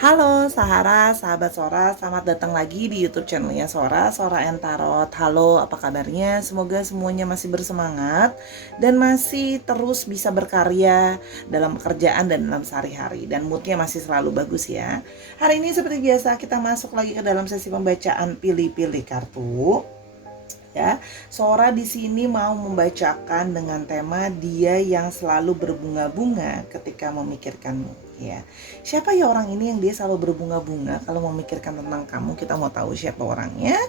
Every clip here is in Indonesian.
Halo Sahara, sahabat Sora, selamat datang lagi di YouTube channelnya Sora, Sora and Tarot. Halo, apa kabarnya? Semoga semuanya masih bersemangat dan masih terus bisa berkarya dalam pekerjaan dan dalam sehari-hari. Dan moodnya masih selalu bagus ya. Hari ini seperti biasa kita masuk lagi ke dalam sesi pembacaan pilih-pilih kartu. Ya, Sora di sini mau membacakan dengan tema dia yang selalu berbunga-bunga ketika memikirkanmu. Ya, siapa ya orang ini yang dia selalu berbunga-bunga kalau memikirkan tentang kamu? Kita mau tahu siapa orangnya.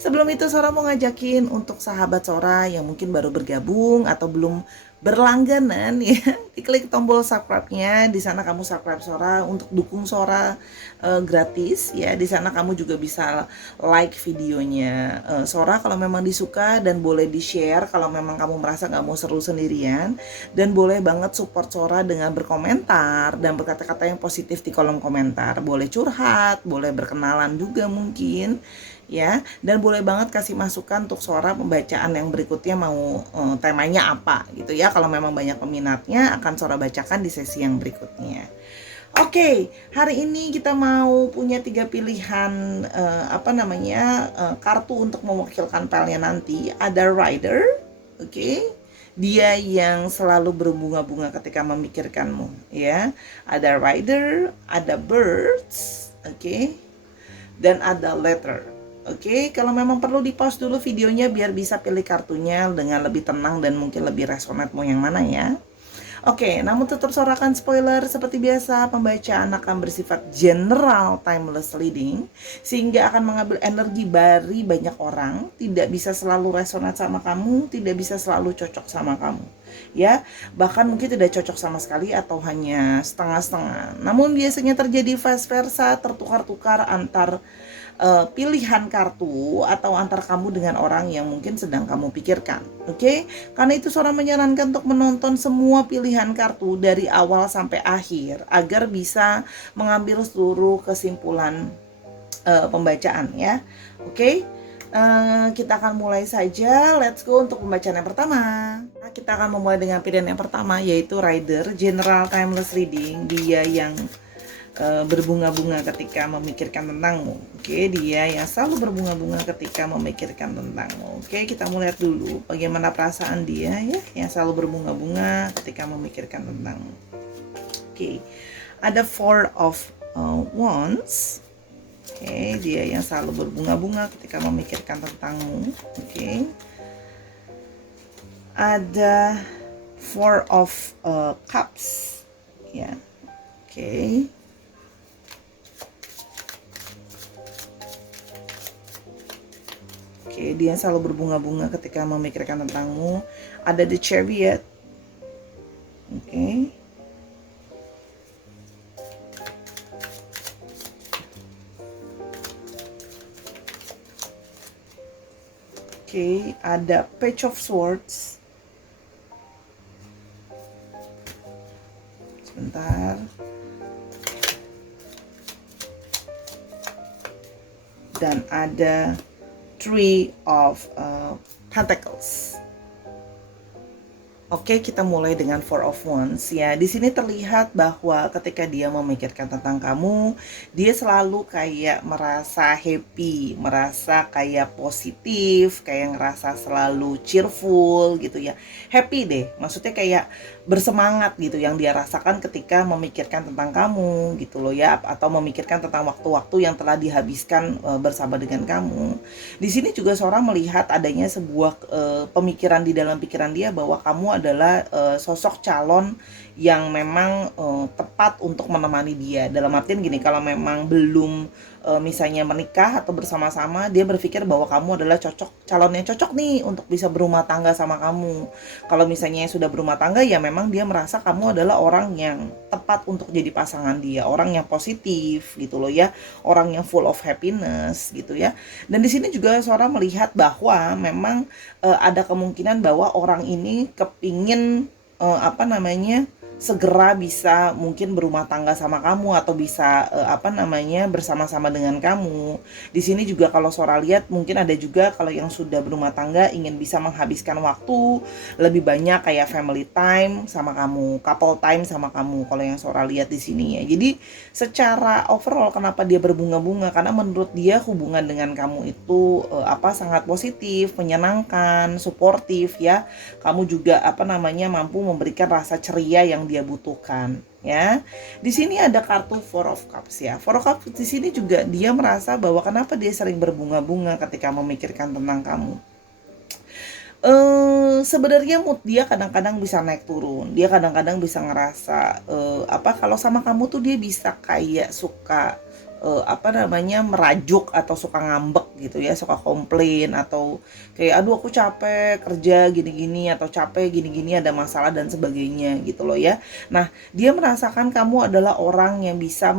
Sebelum itu Sora mau ngajakin untuk sahabat Sora yang mungkin baru bergabung atau belum berlangganan ya, diklik tombol subscribe-nya. Di sana kamu subscribe Sora untuk dukung Sora gratis ya. Di sana kamu juga bisa like videonya Sora kalau memang disuka, dan boleh di-share kalau memang kamu merasa nggak mau seru sendirian, dan boleh banget support Sora dengan berkomentar dan berkata-kata yang positif di kolom komentar. Boleh curhat, boleh berkenalan juga mungkin ya, dan boleh banget kasih masukan untuk Sora pembacaan yang berikutnya mau temanya apa gitu ya. Kalau memang banyak peminatnya akan Sora bacakan di sesi yang berikutnya. Oke, hari ini kita mau punya 3 pilihan kartu untuk mewakilkan pelnya nanti. Ada Rider, oke. Dia yang selalu berbunga-bunga ketika memikirkanmu, ya. Ada Rider, ada Birds, oke. Dan ada Letter. Oke, kalau memang perlu di-pause dulu videonya biar bisa pilih kartunya dengan lebih tenang dan mungkin lebih resonate mau yang mana ya. Oke, namun tetap sorakan spoiler seperti biasa, pembacaan akan bersifat general timeless reading sehingga akan mengambil energi dari banyak orang, tidak bisa selalu resonate sama kamu, tidak bisa selalu cocok sama kamu. Ya, bahkan mungkin tidak cocok sama sekali atau hanya setengah-setengah. Namun biasanya terjadi vice versa, tertukar-tukar antar pilihan kartu atau antar kamu dengan orang yang mungkin sedang kamu pikirkan. Oke? Karena itu Sora menyarankan untuk menonton semua pilihan kartu dari awal sampai akhir agar bisa mengambil seluruh kesimpulan pembacaan ya. Oke? Kita akan mulai saja. Let's go untuk pembacaan yang pertama. Kita akan memulai dengan pilihan yang pertama, yaitu Rider, General Timeless Reading. Dia yang berbunga-bunga ketika memikirkan tentangmu. Oke, dia yang selalu berbunga-bunga ketika memikirkan tentangmu. Oke, kita mau lihat dulu bagaimana perasaan dia ya, yang selalu berbunga-bunga ketika memikirkan tentangmu. Oke, ada Four of Wands. Oke, dia yang selalu berbunga-bunga ketika memikirkan tentangmu. Oke, ada Four of Cups. Ya, oke. Oke, dia selalu berbunga-bunga ketika memikirkan tentangmu. Ada The Chariot. Oke. Oke, ada Page of Swords. Sebentar. Dan ada Three of Pentacles. Oke, kita mulai dengan Four of Wands ya. Di sini terlihat bahwa ketika dia memikirkan tentang kamu, dia selalu kayak merasa happy, merasa kayak positif, kayak ngerasa selalu cheerful gitu ya. Happy deh, maksudnya kayak bersemangat gitu yang dia rasakan ketika memikirkan tentang kamu gitu loh ya, atau memikirkan tentang waktu-waktu yang telah dihabiskan bersama dengan kamu. Di sini juga seorang melihat adanya sebuah pemikiran di dalam pikiran dia bahwa kamu adalah sosok calon yang memang tepat untuk menemani dia. Dalam artian gini, kalau memang belum misalnya menikah atau bersama-sama, dia berpikir bahwa kamu adalah calon yang cocok nih untuk bisa berumah tangga sama kamu. Kalau misalnya sudah berumah tangga, ya memang dia merasa kamu adalah orang yang tepat untuk jadi pasangan dia, orang yang positif gitu loh ya, orang yang full of happiness gitu ya. Dan di sini juga seorang melihat bahwa memang ada kemungkinan bahwa orang ini kepingin segera bisa mungkin berumah tangga sama kamu atau bisa bersama-sama dengan kamu. Di sini juga kalau Sora lihat mungkin ada juga kalau yang sudah berumah tangga ingin bisa menghabiskan waktu lebih banyak kayak family time sama kamu, couple time sama kamu kalau yang Sora lihat di sini ya. Jadi secara overall kenapa dia berbunga-bunga, karena menurut dia hubungan dengan kamu itu sangat positif, menyenangkan, suportif ya. Kamu juga mampu memberikan rasa ceria yang dia butuhkan ya. Di sini ada kartu Four of Cups ya. Four of Cups di sini juga dia merasa bahwa kenapa dia sering berbunga-bunga ketika memikirkan tentang kamu. Sebenarnya mood dia kadang-kadang bisa naik turun. Dia kadang-kadang bisa ngerasa kalau sama kamu tuh dia bisa kayak suka merajuk atau suka ngambek gitu ya, suka komplain atau kayak aduh aku capek kerja gini-gini atau capek gini-gini ada masalah dan sebagainya gitu loh ya. Nah, dia merasakan kamu adalah orang yang bisa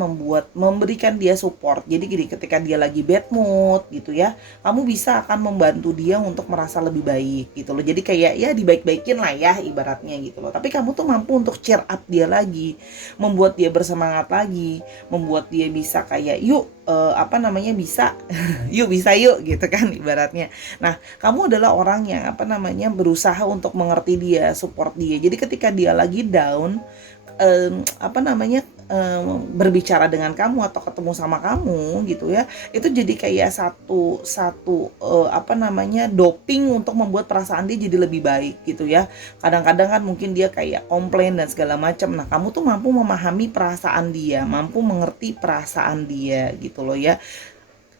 memberikan dia support. Jadi gini, ketika dia lagi bad mood gitu ya, kamu bisa akan membantu dia untuk merasa lebih baik gitu loh. Jadi kayak ya dibaik-baikin lah ya ibaratnya gitu loh. Tapi kamu tuh mampu untuk cheer up dia lagi, membuat dia bersemangat lagi, membuat dia bisa kayak yuk bisa yuk gitu kan ibaratnya. Nah, kamu adalah orang yang berusaha untuk mengerti dia, support dia. Jadi ketika dia lagi down, berbicara dengan kamu atau ketemu sama kamu gitu ya, itu jadi kayak satu doping untuk membuat perasaan dia jadi lebih baik gitu ya. Kadang-kadang kan mungkin dia kayak komplain dan segala macam. Nah, kamu tuh mampu memahami perasaan dia, mampu mengerti perasaan dia gitu loh ya.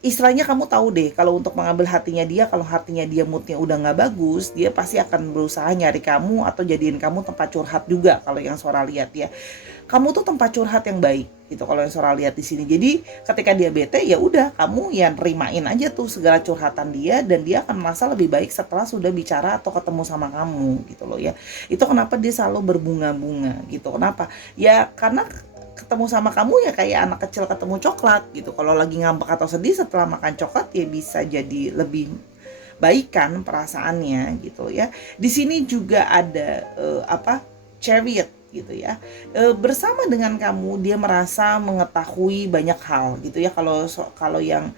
Istilahnya kamu tahu deh kalau untuk mengambil hatinya dia, kalau hatinya dia moodnya udah nggak bagus, dia pasti akan berusaha nyari kamu atau jadiin kamu tempat curhat juga kalau yang Sora lihat ya. Kamu tuh tempat curhat yang baik gitu kalau yang Sora lihat di sini. Jadi ketika dia bete ya udah kamu yang terimain aja tuh segala curhatan dia dan dia akan merasa lebih baik setelah sudah bicara atau ketemu sama kamu gitu loh ya. Itu kenapa dia selalu berbunga-bunga gitu. Kenapa? Ya karena ketemu sama kamu ya kayak anak kecil ketemu coklat gitu. Kalau lagi ngambek atau sedih setelah makan coklat ya bisa jadi lebih baik kan perasaannya gitu ya. Di sini juga ada Chariot gitu ya. Bersama dengan kamu dia merasa mengetahui banyak hal gitu ya. Kalau yang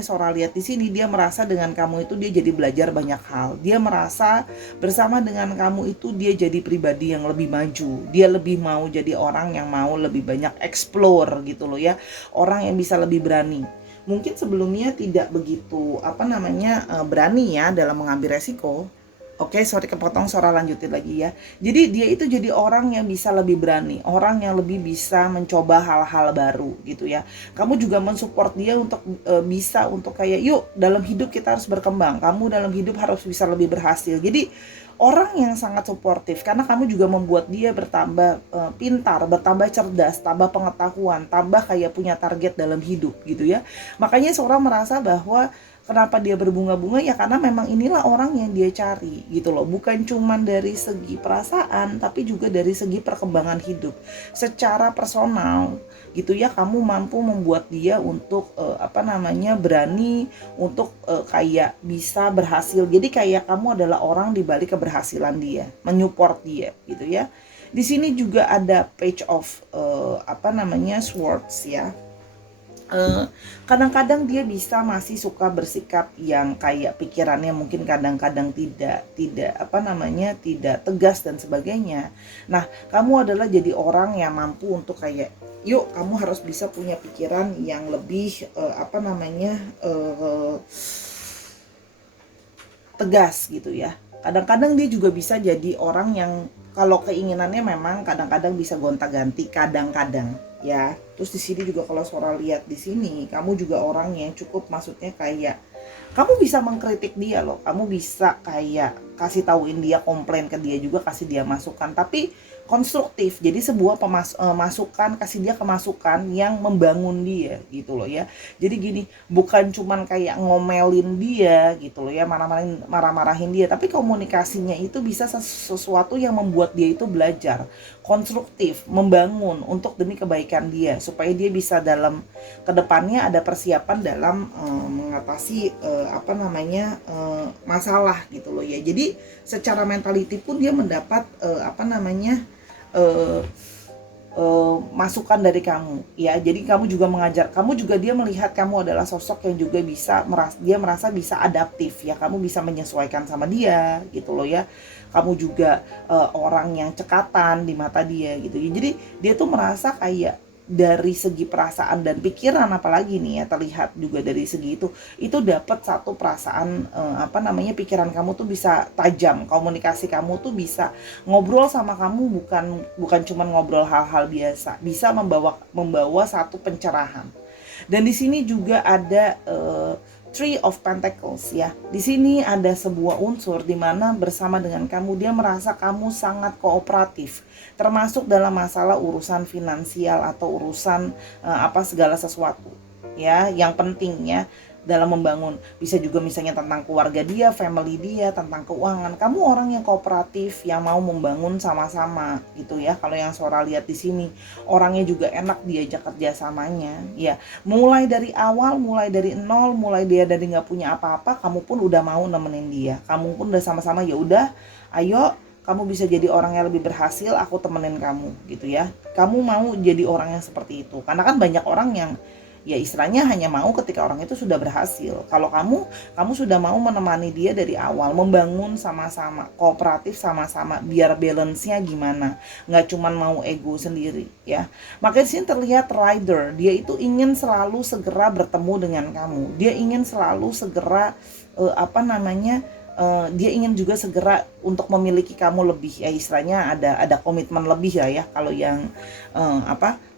Sora lihat di sini, dia merasa dengan kamu itu dia jadi belajar banyak hal. Dia merasa bersama dengan kamu itu dia jadi pribadi yang lebih maju. Dia lebih mau jadi orang yang mau lebih banyak explore gitu loh ya. Orang yang bisa lebih berani. Mungkin sebelumnya tidak begitu berani ya dalam mengambil resiko. Oke, sorry kepotong, Sora lanjutin lagi ya. Jadi dia itu jadi orang yang bisa lebih berani, orang yang lebih bisa mencoba hal-hal baru gitu ya. Kamu juga mensupport dia untuk bisa untuk kayak yuk dalam hidup kita harus berkembang. Kamu dalam hidup harus bisa lebih berhasil. Jadi orang yang sangat suportif karena kamu juga membuat dia bertambah pintar, bertambah cerdas, tambah pengetahuan, tambah kayak punya target dalam hidup gitu ya. Makanya Sora merasa bahwa kenapa dia berbunga-bunga ya karena memang inilah orang yang dia cari gitu loh. Bukan cuma dari segi perasaan tapi juga dari segi perkembangan hidup. Secara personal gitu ya, kamu mampu membuat dia untuk berani untuk kayak bisa berhasil. Jadi kayak kamu adalah orang di balik keberhasilan dia, menyupport dia gitu ya. Di sini juga ada page of swords ya. Kadang-kadang dia bisa masih suka bersikap yang kayak pikirannya mungkin kadang-kadang tidak tegas dan sebagainya. Nah, kamu adalah jadi orang yang mampu untuk kayak yuk kamu harus bisa punya pikiran yang lebih tegas gitu ya. Kadang-kadang dia juga bisa jadi orang yang kalau keinginannya memang kadang-kadang bisa gonta-ganti, kadang-kadang ya. Terus di sini juga kalau Sora lihat di sini, kamu juga orang yang cukup maksudnya kayak kamu bisa mengkritik dia loh. Kamu bisa kayak kasih tauin dia, komplain ke dia juga, kasih dia masukan, tapi konstruktif. Jadi sebuah masukan, kasih dia kemasukan yang membangun dia gitu loh ya. Jadi gini, bukan cuman kayak ngomelin dia gitu loh ya, marah-marahin dia, tapi komunikasinya itu bisa sesuatu yang membuat dia itu belajar, konstruktif, membangun untuk demi kebaikan dia supaya dia bisa dalam kedepannya ada persiapan dalam mengatasi masalah gitu loh ya. Jadi secara mentality pun dia mendapat uh, masukan dari kamu ya. Jadi kamu juga mengajar, kamu juga, dia melihat kamu adalah sosok yang juga bisa dia merasa bisa adaptif ya, kamu bisa menyesuaikan sama dia gitu loh ya. Kamu juga orang yang cekatan di mata dia gitu. Jadi dia tuh merasa kayak dari segi perasaan dan pikiran, apalagi nih ya, terlihat juga dari segi itu dapat satu perasaan, pikiran kamu tuh bisa tajam, komunikasi kamu tuh bisa ngobrol sama kamu, bukan bukan cuma ngobrol hal-hal biasa, bisa membawa satu pencerahan. Dan di sini juga ada Three of Pentacles ya. Di sini ada sebuah unsur di mana bersama dengan kamu dia merasa kamu sangat kooperatif, termasuk dalam masalah urusan finansial atau urusan segala sesuatu ya, yang pentingnya dalam membangun. Bisa juga misalnya tentang keluarga dia, family dia, tentang keuangan. Kamu orang yang kooperatif, yang mau membangun sama-sama gitu ya. Kalau yang Sora lihat di sini, orangnya juga enak diajak kerjasamanya ya. Mulai dari awal, mulai dari nol, mulai dia dari nggak punya apa-apa, kamu pun udah mau nemenin dia. Kamu pun udah sama-sama, ya udah, ayo kamu bisa jadi orang yang lebih berhasil, aku temenin kamu gitu ya. Kamu mau jadi orang yang seperti itu. Karena kan banyak orang yang ya istilahnya hanya mau ketika orang itu sudah berhasil. Kalau kamu sudah mau menemani dia dari awal, membangun sama-sama, kooperatif sama-sama, biar balance-nya gimana, nggak cuman mau ego sendiri ya. Makanya di sini terlihat rider, dia itu ingin selalu segera bertemu dengan kamu, dia ingin selalu segera dia ingin juga segera untuk memiliki kamu lebih ya, istilahnya ada komitmen lebih ya. Kalau yang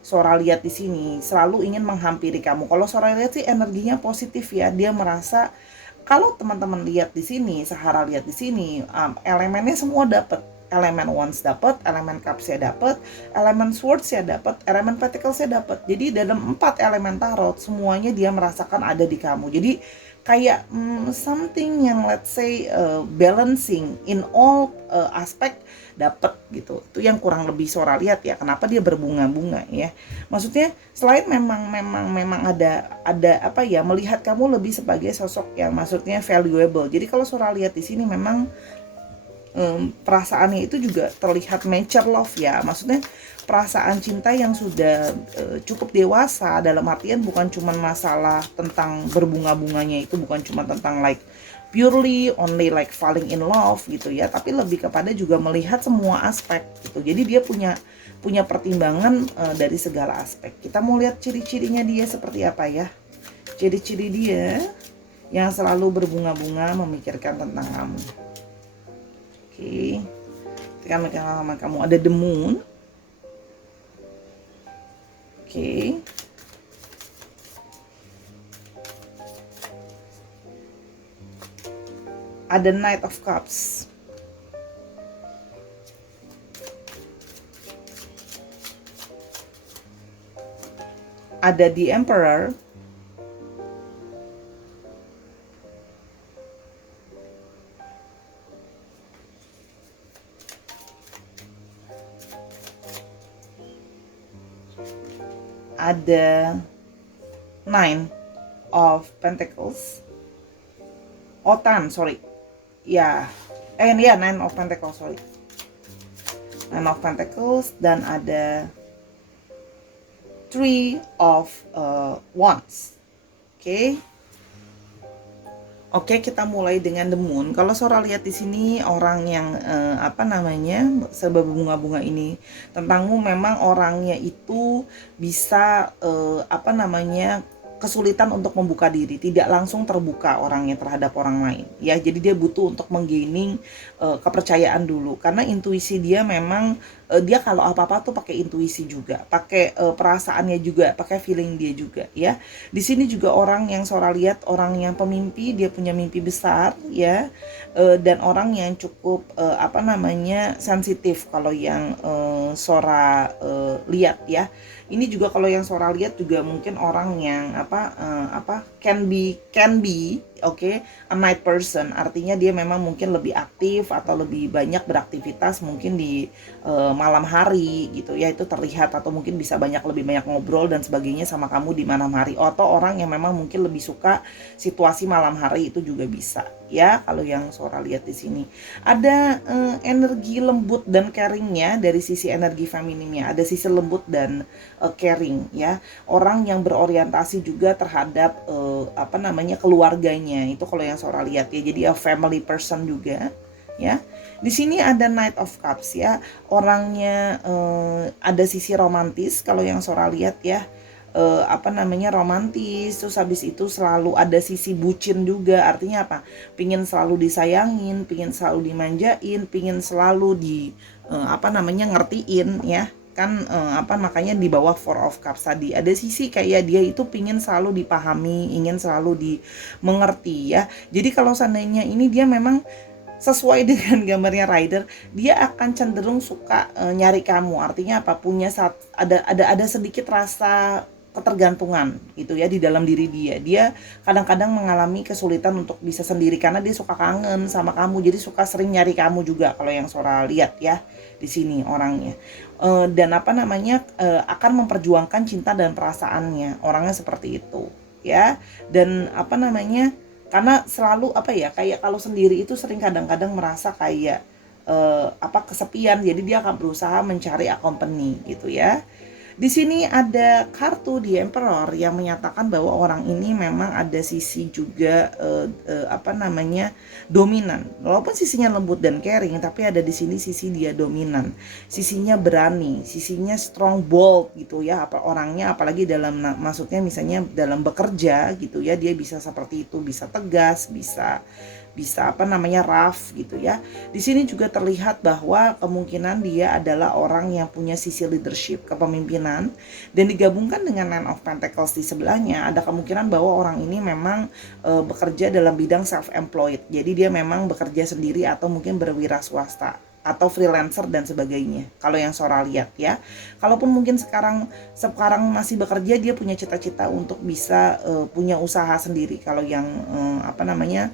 Sora lihat di sini selalu ingin menghampiri kamu. Kalau Sora lihat sih energinya positif ya. Dia merasa, kalau teman-teman lihat di sini, Sahara lihat di sini, elemennya semua dapat. Elemen Wands dapat, elemen Cups-nya dapat, elemen Swords-nya dapat, elemen Pentacles-nya dapat. Jadi dalam 4 elemen tarot semuanya dia merasakan ada di kamu. Jadi kayak something yang let's say balancing in all aspek dapat gitu. Itu yang kurang lebih Sora lihat ya. Kenapa dia berbunga-bunga ya? Maksudnya selain memang ada melihat kamu lebih sebagai sosok yang maksudnya valuable. Jadi kalau Sora lihat di sini memang perasaannya itu juga terlihat mature love ya. Maksudnya perasaan cinta yang sudah cukup dewasa, dalam artian bukan cuma masalah tentang berbunga-bunganya, itu bukan cuma tentang like purely only like falling in love gitu ya, tapi lebih kepada juga melihat semua aspek gitu. Jadi dia punya pertimbangan dari segala aspek. Kita mau lihat ciri-cirinya dia seperti apa ya. Ciri-ciri dia yang selalu berbunga-bunga memikirkan tentang kamu. Oke. Ketika memikirkan sama kamu ada the moon. Oke. Ada Knight of Cups. Ada the Emperor. Ada Nine of Pentacles. Oh, 10, sorry. Ya. Nine of Pentacles, sorry. Nine of Pentacles, dan ada Three of Wands. Oke. Oke, kita mulai dengan the moon. Kalau Sora lihat di sini orang yang sebab bunga-bunga ini tentangmu, memang orangnya itu bisa kesulitan untuk membuka diri, tidak langsung terbuka orangnya terhadap orang lain ya. Jadi dia butuh untuk menggaining kepercayaan dulu, karena intuisi dia memang dia kalau apa-apa tuh pakai intuisi juga, pakai perasaannya juga, pakai feeling dia juga ya. Di sini juga orang yang Sora lihat orang yang pemimpi, dia punya mimpi besar ya, dan orang yang cukup sensitif kalau yang Sora lihat ya. Ini juga kalau yang Sora lihat juga mungkin orang yang can be a night person, artinya dia memang mungkin lebih aktif atau lebih banyak beraktivitas mungkin di malam hari gitu ya, itu terlihat, atau mungkin bisa lebih banyak ngobrol dan sebagainya sama kamu di malam hari, atau orang yang memang mungkin lebih suka situasi malam hari, itu juga bisa ya. Kalau yang Sora lihat di sini ada energi lembut dan caringnya dari sisi energi femininnya, ada sisi lembut dan caring ya. Orang yang berorientasi juga terhadap apa namanya keluarganya, itu kalau yang Sora lihat ya. Jadi a family person juga ya. Di sini ada Knight of Cups ya, orangnya ada sisi romantis kalau yang Sora lihat ya. Apa namanya romantis, terus habis itu selalu ada sisi bucin juga. Artinya apa? Pingin selalu disayangin, pingin selalu dimanjain, pingin selalu di apa namanya ngertiin ya kan. Apa makanya di bawah Four of Cups tadi ada sisi kayak dia itu pingin selalu dipahami, ingin selalu dimengerti ya. Jadi kalau seandainya ini dia memang sesuai dengan gambarnya rider, dia akan cenderung suka nyari kamu. Artinya apa? Punya ada sedikit rasa ketergantungan gitu ya di dalam diri dia. Dia kadang-kadang mengalami kesulitan untuk bisa sendiri karena dia suka kangen sama kamu. Jadi suka sering nyari kamu juga kalau yang Sora lihat ya di sini orangnya. Dan apa namanya akan memperjuangkan cinta dan perasaannya. Orangnya seperti itu ya. Dan apa namanya karena selalu apa ya kayak kalau sendiri itu sering kadang-kadang merasa kayak apa kesepian, jadi dia akan berusaha mencari accompany gitu ya. Di sini ada kartu di Emperor yang menyatakan bahwa orang ini memang ada sisi juga apa namanya dominan. Walaupun sisinya lembut dan caring, tapi ada di sini sisi dia dominan. Sisinya berani, sisinya strong bold gitu ya. Apa orangnya apalagi dalam maksudnya misalnya dalam bekerja gitu ya, dia bisa seperti itu, bisa tegas, bisa apa namanya rough gitu ya. Di sini juga terlihat bahwa kemungkinan dia adalah orang yang punya sisi leadership, kepemimpinan, dan digabungkan dengan Nine of Pentacles di sebelahnya, ada kemungkinan bahwa orang ini memang bekerja dalam bidang self-employed. Jadi dia memang bekerja sendiri atau mungkin berwira swasta atau freelancer dan sebagainya. Kalau yang Sora lihat ya. Kalaupun mungkin sekarang masih bekerja, dia punya cita-cita untuk bisa punya usaha sendiri. Kalau yang apa namanya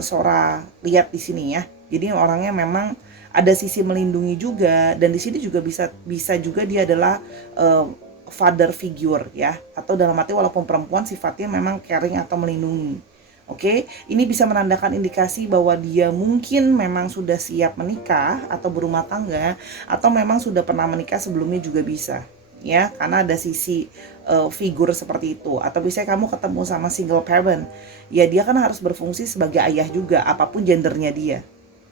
Sora lihat di sini ya. Jadi orangnya memang ada sisi melindungi juga, dan di sini juga bisa juga dia adalah father figure ya, atau dalam arti walaupun perempuan sifatnya memang caring atau melindungi. Oke, ini bisa menandakan indikasi bahwa dia mungkin memang sudah siap menikah atau berumah tangga, atau memang sudah pernah menikah sebelumnya juga bisa ya, karena ada sisi figur seperti itu. Atau misalnya kamu ketemu sama single parent ya, dia kan harus berfungsi sebagai ayah juga apapun gendernya dia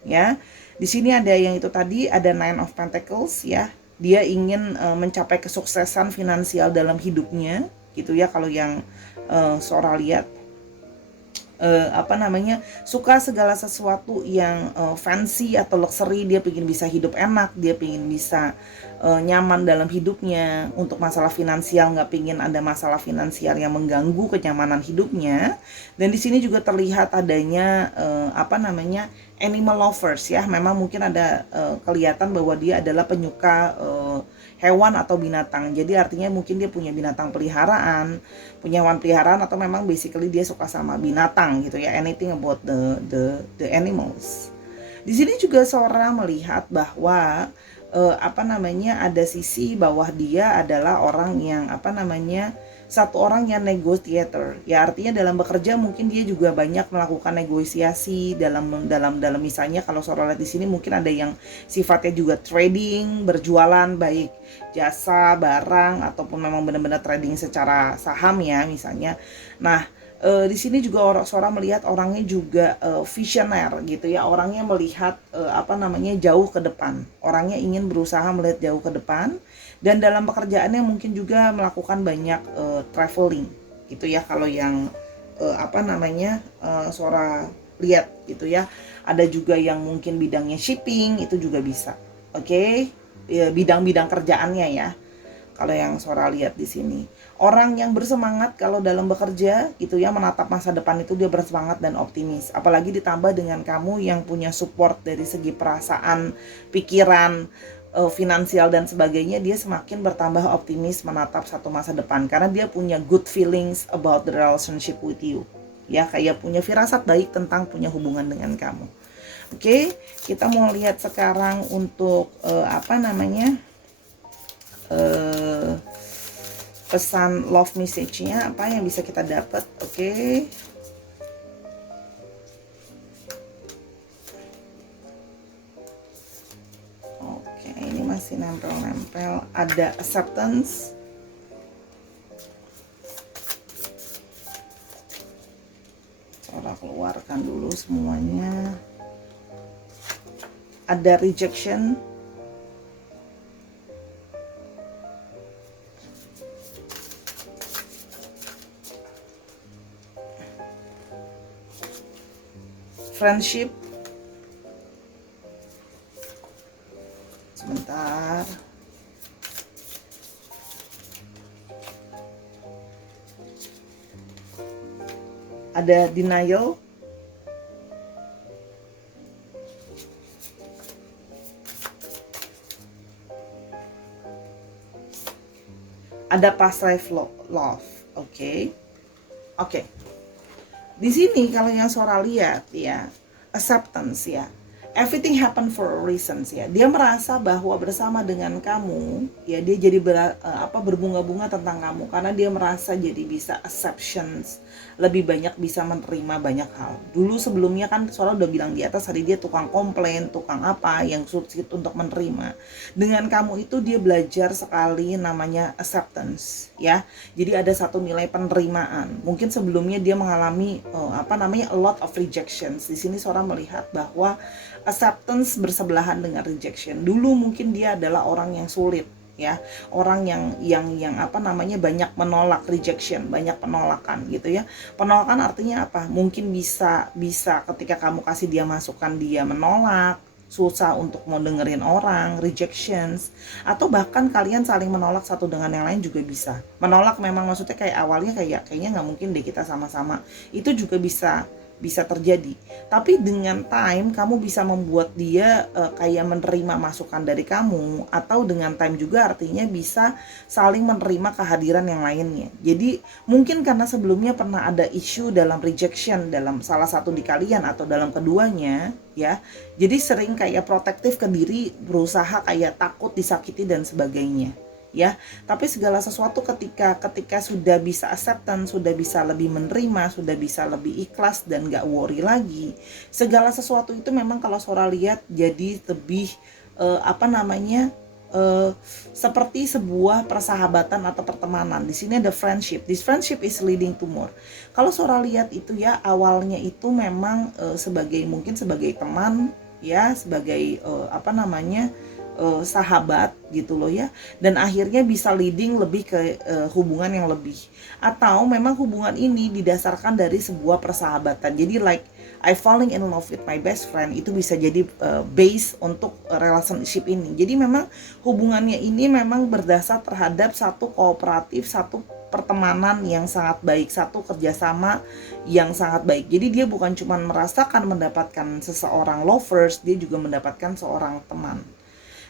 ya. Di sini ada yang itu tadi, ada Nine of Pentacles ya, dia ingin mencapai kesuksesan finansial dalam hidupnya gitu ya. Kalau yang Sora lihat apa namanya suka segala sesuatu yang fancy atau luxury, dia pengen bisa hidup enak, dia pengen bisa nyaman dalam hidupnya. Untuk masalah finansial nggak pengen ada masalah finansial yang mengganggu kenyamanan hidupnya. Dan di sini juga terlihat adanya apa namanya animal lovers ya, memang mungkin ada kelihatan bahwa dia adalah penyuka hewan atau binatang. Jadi artinya mungkin dia punya binatang peliharaan, punya hewan peliharaan, atau memang basically dia suka sama binatang gitu ya, anything about the animals. Di sini juga Sora melihat bahwa apa namanya ada sisi bahwa dia adalah orang yang apa namanya satu orang yang negotiator ya. Artinya dalam bekerja mungkin dia juga banyak melakukan negosiasi dalam misalnya kalau Sora lihat di sini mungkin ada yang sifatnya juga trading, berjualan baik jasa, barang, ataupun memang benar-benar trading secara saham ya misalnya. Nah, di sini juga Sora melihat orangnya juga visioner gitu ya. Orangnya melihat apa namanya jauh ke depan. Orangnya ingin berusaha melihat jauh ke depan, dan dalam pekerjaannya mungkin juga melakukan banyak traveling gitu ya. Kalau yang apa namanya Sora lihat gitu ya. Ada juga yang mungkin bidangnya shipping, itu juga bisa. Oke. Bidang-bidang kerjaannya ya. Kalau yang Sora lihat di sini, orang yang bersemangat kalau dalam bekerja gitu ya, menatap masa depan itu dia bersemangat dan optimis. Apalagi ditambah dengan kamu yang punya support dari segi perasaan, pikiran, finansial dan sebagainya, dia semakin bertambah optimis menatap satu masa depan karena dia punya good feelings about the relationship with you. Ya, kayak punya firasat baik tentang punya hubungan dengan kamu. Oke, kita mau lihat sekarang untuk apa namanya? Pesan love message-nya apa yang bisa kita dapat. Oke. masih nempel-nempel. Ada acceptance. Coba keluarkan dulu semuanya. Ada rejection. Friendship. Sebentar. Ada denial. Ada past life love. Oke. Di sini kalau yang Sora lihat ya, acceptance ya. Everything happen for a reason ya. Dia merasa bahwa bersama dengan kamu ya, dia jadi berbunga-bunga tentang kamu karena dia merasa jadi bisa acceptance, lebih banyak bisa menerima banyak hal. Dulu sebelumnya kan Sora udah bilang di atas tadi, dia tukang komplain, tukang apa yang sulit untuk menerima. Dengan kamu itu dia belajar sekali namanya acceptance ya. Jadi ada satu nilai penerimaan. Mungkin sebelumnya dia mengalami a lot of rejections. Di sini Sora melihat bahwa acceptance bersebelahan dengan rejection. Dulu mungkin dia adalah orang yang sulit ya, orang yang banyak menolak, rejection, banyak penolakan gitu ya. Penolakan artinya apa? Mungkin bisa ketika kamu kasih dia masukan dia menolak, susah untuk mau dengerin orang, rejections, atau bahkan kalian saling menolak satu dengan yang lain juga bisa. Menolak memang maksudnya kayak awalnya kayaknya nggak mungkin deh kita sama-sama, itu juga bisa terjadi. Tapi dengan time kamu bisa membuat dia kayak menerima masukan dari kamu, atau dengan time juga artinya bisa saling menerima kehadiran yang lainnya. Jadi mungkin karena sebelumnya pernah ada isu dalam rejection dalam salah satu di kalian atau dalam keduanya ya. Jadi sering kayak protektif ke diri, berusaha kayak takut disakiti dan sebagainya. Ya, tapi segala sesuatu ketika sudah bisa acceptance, sudah bisa lebih menerima, sudah bisa lebih ikhlas dan gak worry lagi, segala sesuatu itu memang kalau Sora lihat jadi lebih seperti sebuah persahabatan atau pertemanan. Di sini ada friendship. This friendship is leading to more. Kalau Sora lihat itu ya, awalnya itu memang sebagai teman ya, sebagai sahabat gitu loh ya, dan akhirnya bisa leading lebih ke hubungan yang lebih, atau memang hubungan ini didasarkan dari sebuah persahabatan. Jadi like I falling in love with my best friend, itu bisa jadi base untuk relationship ini. Jadi memang hubungannya ini memang berdasar terhadap satu kooperatif, satu pertemanan yang sangat baik, satu kerjasama yang sangat baik. Jadi dia bukan cuma merasakan mendapatkan seseorang lovers, dia juga mendapatkan seorang teman.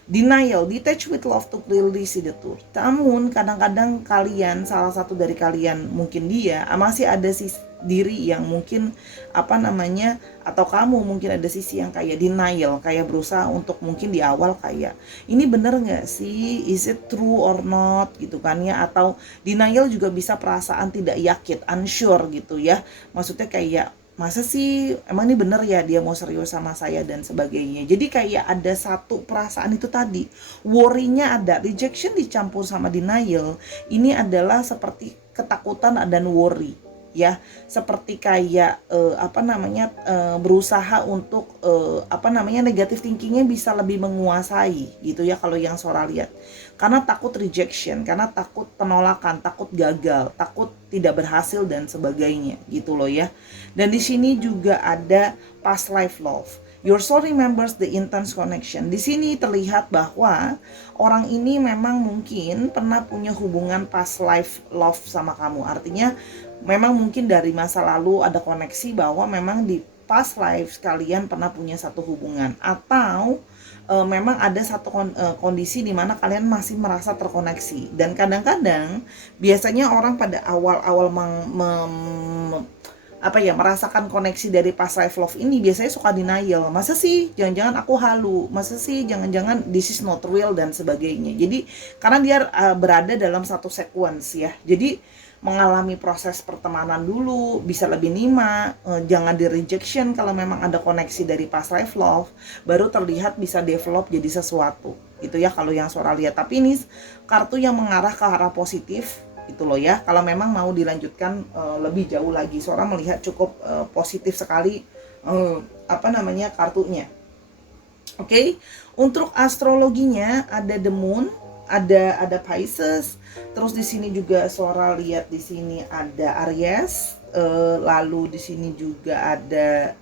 Denial, detach with love to clearly see the truth. Namun kadang-kadang kalian, salah satu dari kalian, mungkin dia masih ada sisi diri yang mungkin atau kamu mungkin ada sisi yang kayak denial, kayak berusaha untuk mungkin di awal kayak ini bener nggak sih, is it true or not gitu kan ya. Atau denial juga bisa perasaan tidak yakin, unsure gitu ya. Maksudnya kayak masa sih emang ini bener ya dia mau serius sama saya dan sebagainya. Jadi kayak ada satu perasaan itu tadi, worry-nya ada, rejection dicampur sama denial. Ini adalah seperti ketakutan dan worry ya, seperti kayak berusaha untuk negatif thinkingnya bisa lebih menguasai gitu ya kalau yang Sora lihat. Karena takut rejection, karena takut penolakan, takut gagal, takut tidak berhasil dan sebagainya gitu loh ya. Dan di sini juga ada past life love. Your soul remembers the intense connection. Di sini terlihat bahwa orang ini memang mungkin pernah punya hubungan past life love sama kamu. Artinya memang mungkin dari masa lalu ada koneksi bahwa memang di past life kalian pernah punya satu hubungan, atau memang ada satu kondisi di mana kalian masih merasa terkoneksi. Dan kadang-kadang biasanya orang pada awal-awal merasakan koneksi dari past life love ini biasanya suka denial. Masa sih, jangan-jangan aku halu, masa sih jangan-jangan this is not real dan sebagainya. Jadi karena dia berada dalam satu sequence ya. Jadi mengalami proses pertemanan dulu, bisa lebih nima, jangan di rejection kalau memang ada koneksi dari past life love, baru terlihat bisa develop jadi sesuatu gitu ya kalau yang Sora lihat. Tapi ini kartu yang mengarah ke arah positif itu loh ya. Kalau memang mau dilanjutkan lebih jauh lagi, Sora melihat cukup positif sekali kartunya. Oke. Untuk astrologinya ada the moon, ada Pisces, terus di sini juga Sora lihat di sini ada Aries, lalu di sini juga ada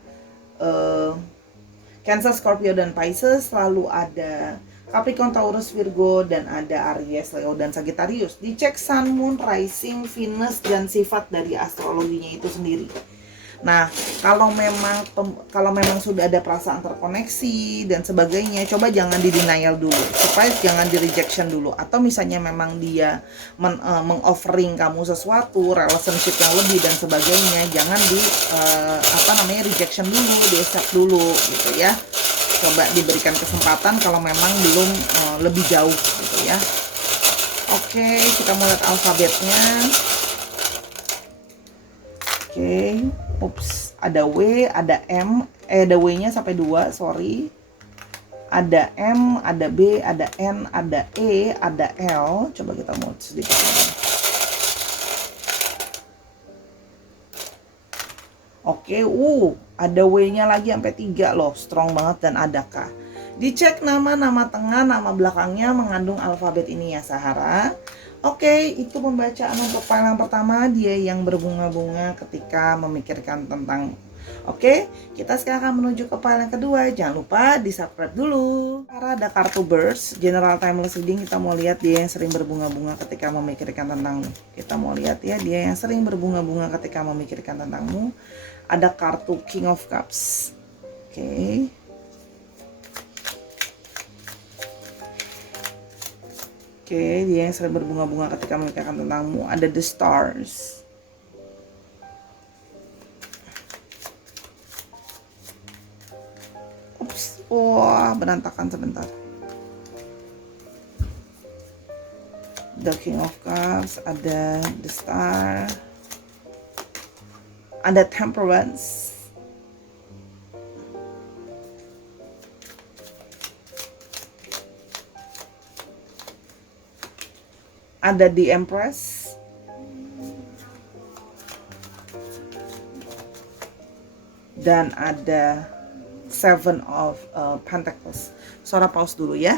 Cancer, Scorpio dan Pisces, lalu ada Capricorn, Taurus, Virgo, dan ada Aries, Leo, dan Sagittarius. Dicek Sun, Moon, Rising, Venus, dan sifat dari astrologinya itu sendiri. Nah, kalau memang sudah ada perasaan terkoneksi dan sebagainya, coba jangan di denial dulu, supaya jangan di rejection dulu. Atau misalnya memang dia mengoffering kamu sesuatu, relationship yang lebih dan sebagainya, jangan di rejection dulu, di accept dulu gitu ya. Coba diberikan kesempatan kalau memang belum lebih jauh gitu ya. Oke, kita mulai alfabetnya. Oke, ada W, ada M, ada W-nya sampai 2, sorry. Ada M, ada B, ada N, ada E, ada L. Coba kita mau sedikit lagi. Oke, ada W-nya lagi sampai 3 loh, strong banget, dan ada K. Dicek nama tengah, nama belakangnya mengandung alfabet ini ya Sahara. Oke, itu pembacaan untuk file yang pertama, dia yang berbunga-bunga ketika memikirkan tentang. Oke, kita sekarang akan menuju ke file yang kedua. Jangan lupa di-subscribe dulu. Karena ada kartu burst, general timeless reading, kita mau lihat dia yang sering berbunga-bunga ketika memikirkan tentangmu. Kita mau lihat ya, dia yang sering berbunga-bunga ketika memikirkan tentangmu. Ada kartu King of Cups. Oke. Oke, dia yang sering berbunga-bunga ketika memikirkan tentangmu. Ada the stars. Wah, berantakan sebentar. The King of Cups, ada the star. Ada temperance. Ada the Empress, dan ada Seven of Pentacles. Sora pause dulu ya.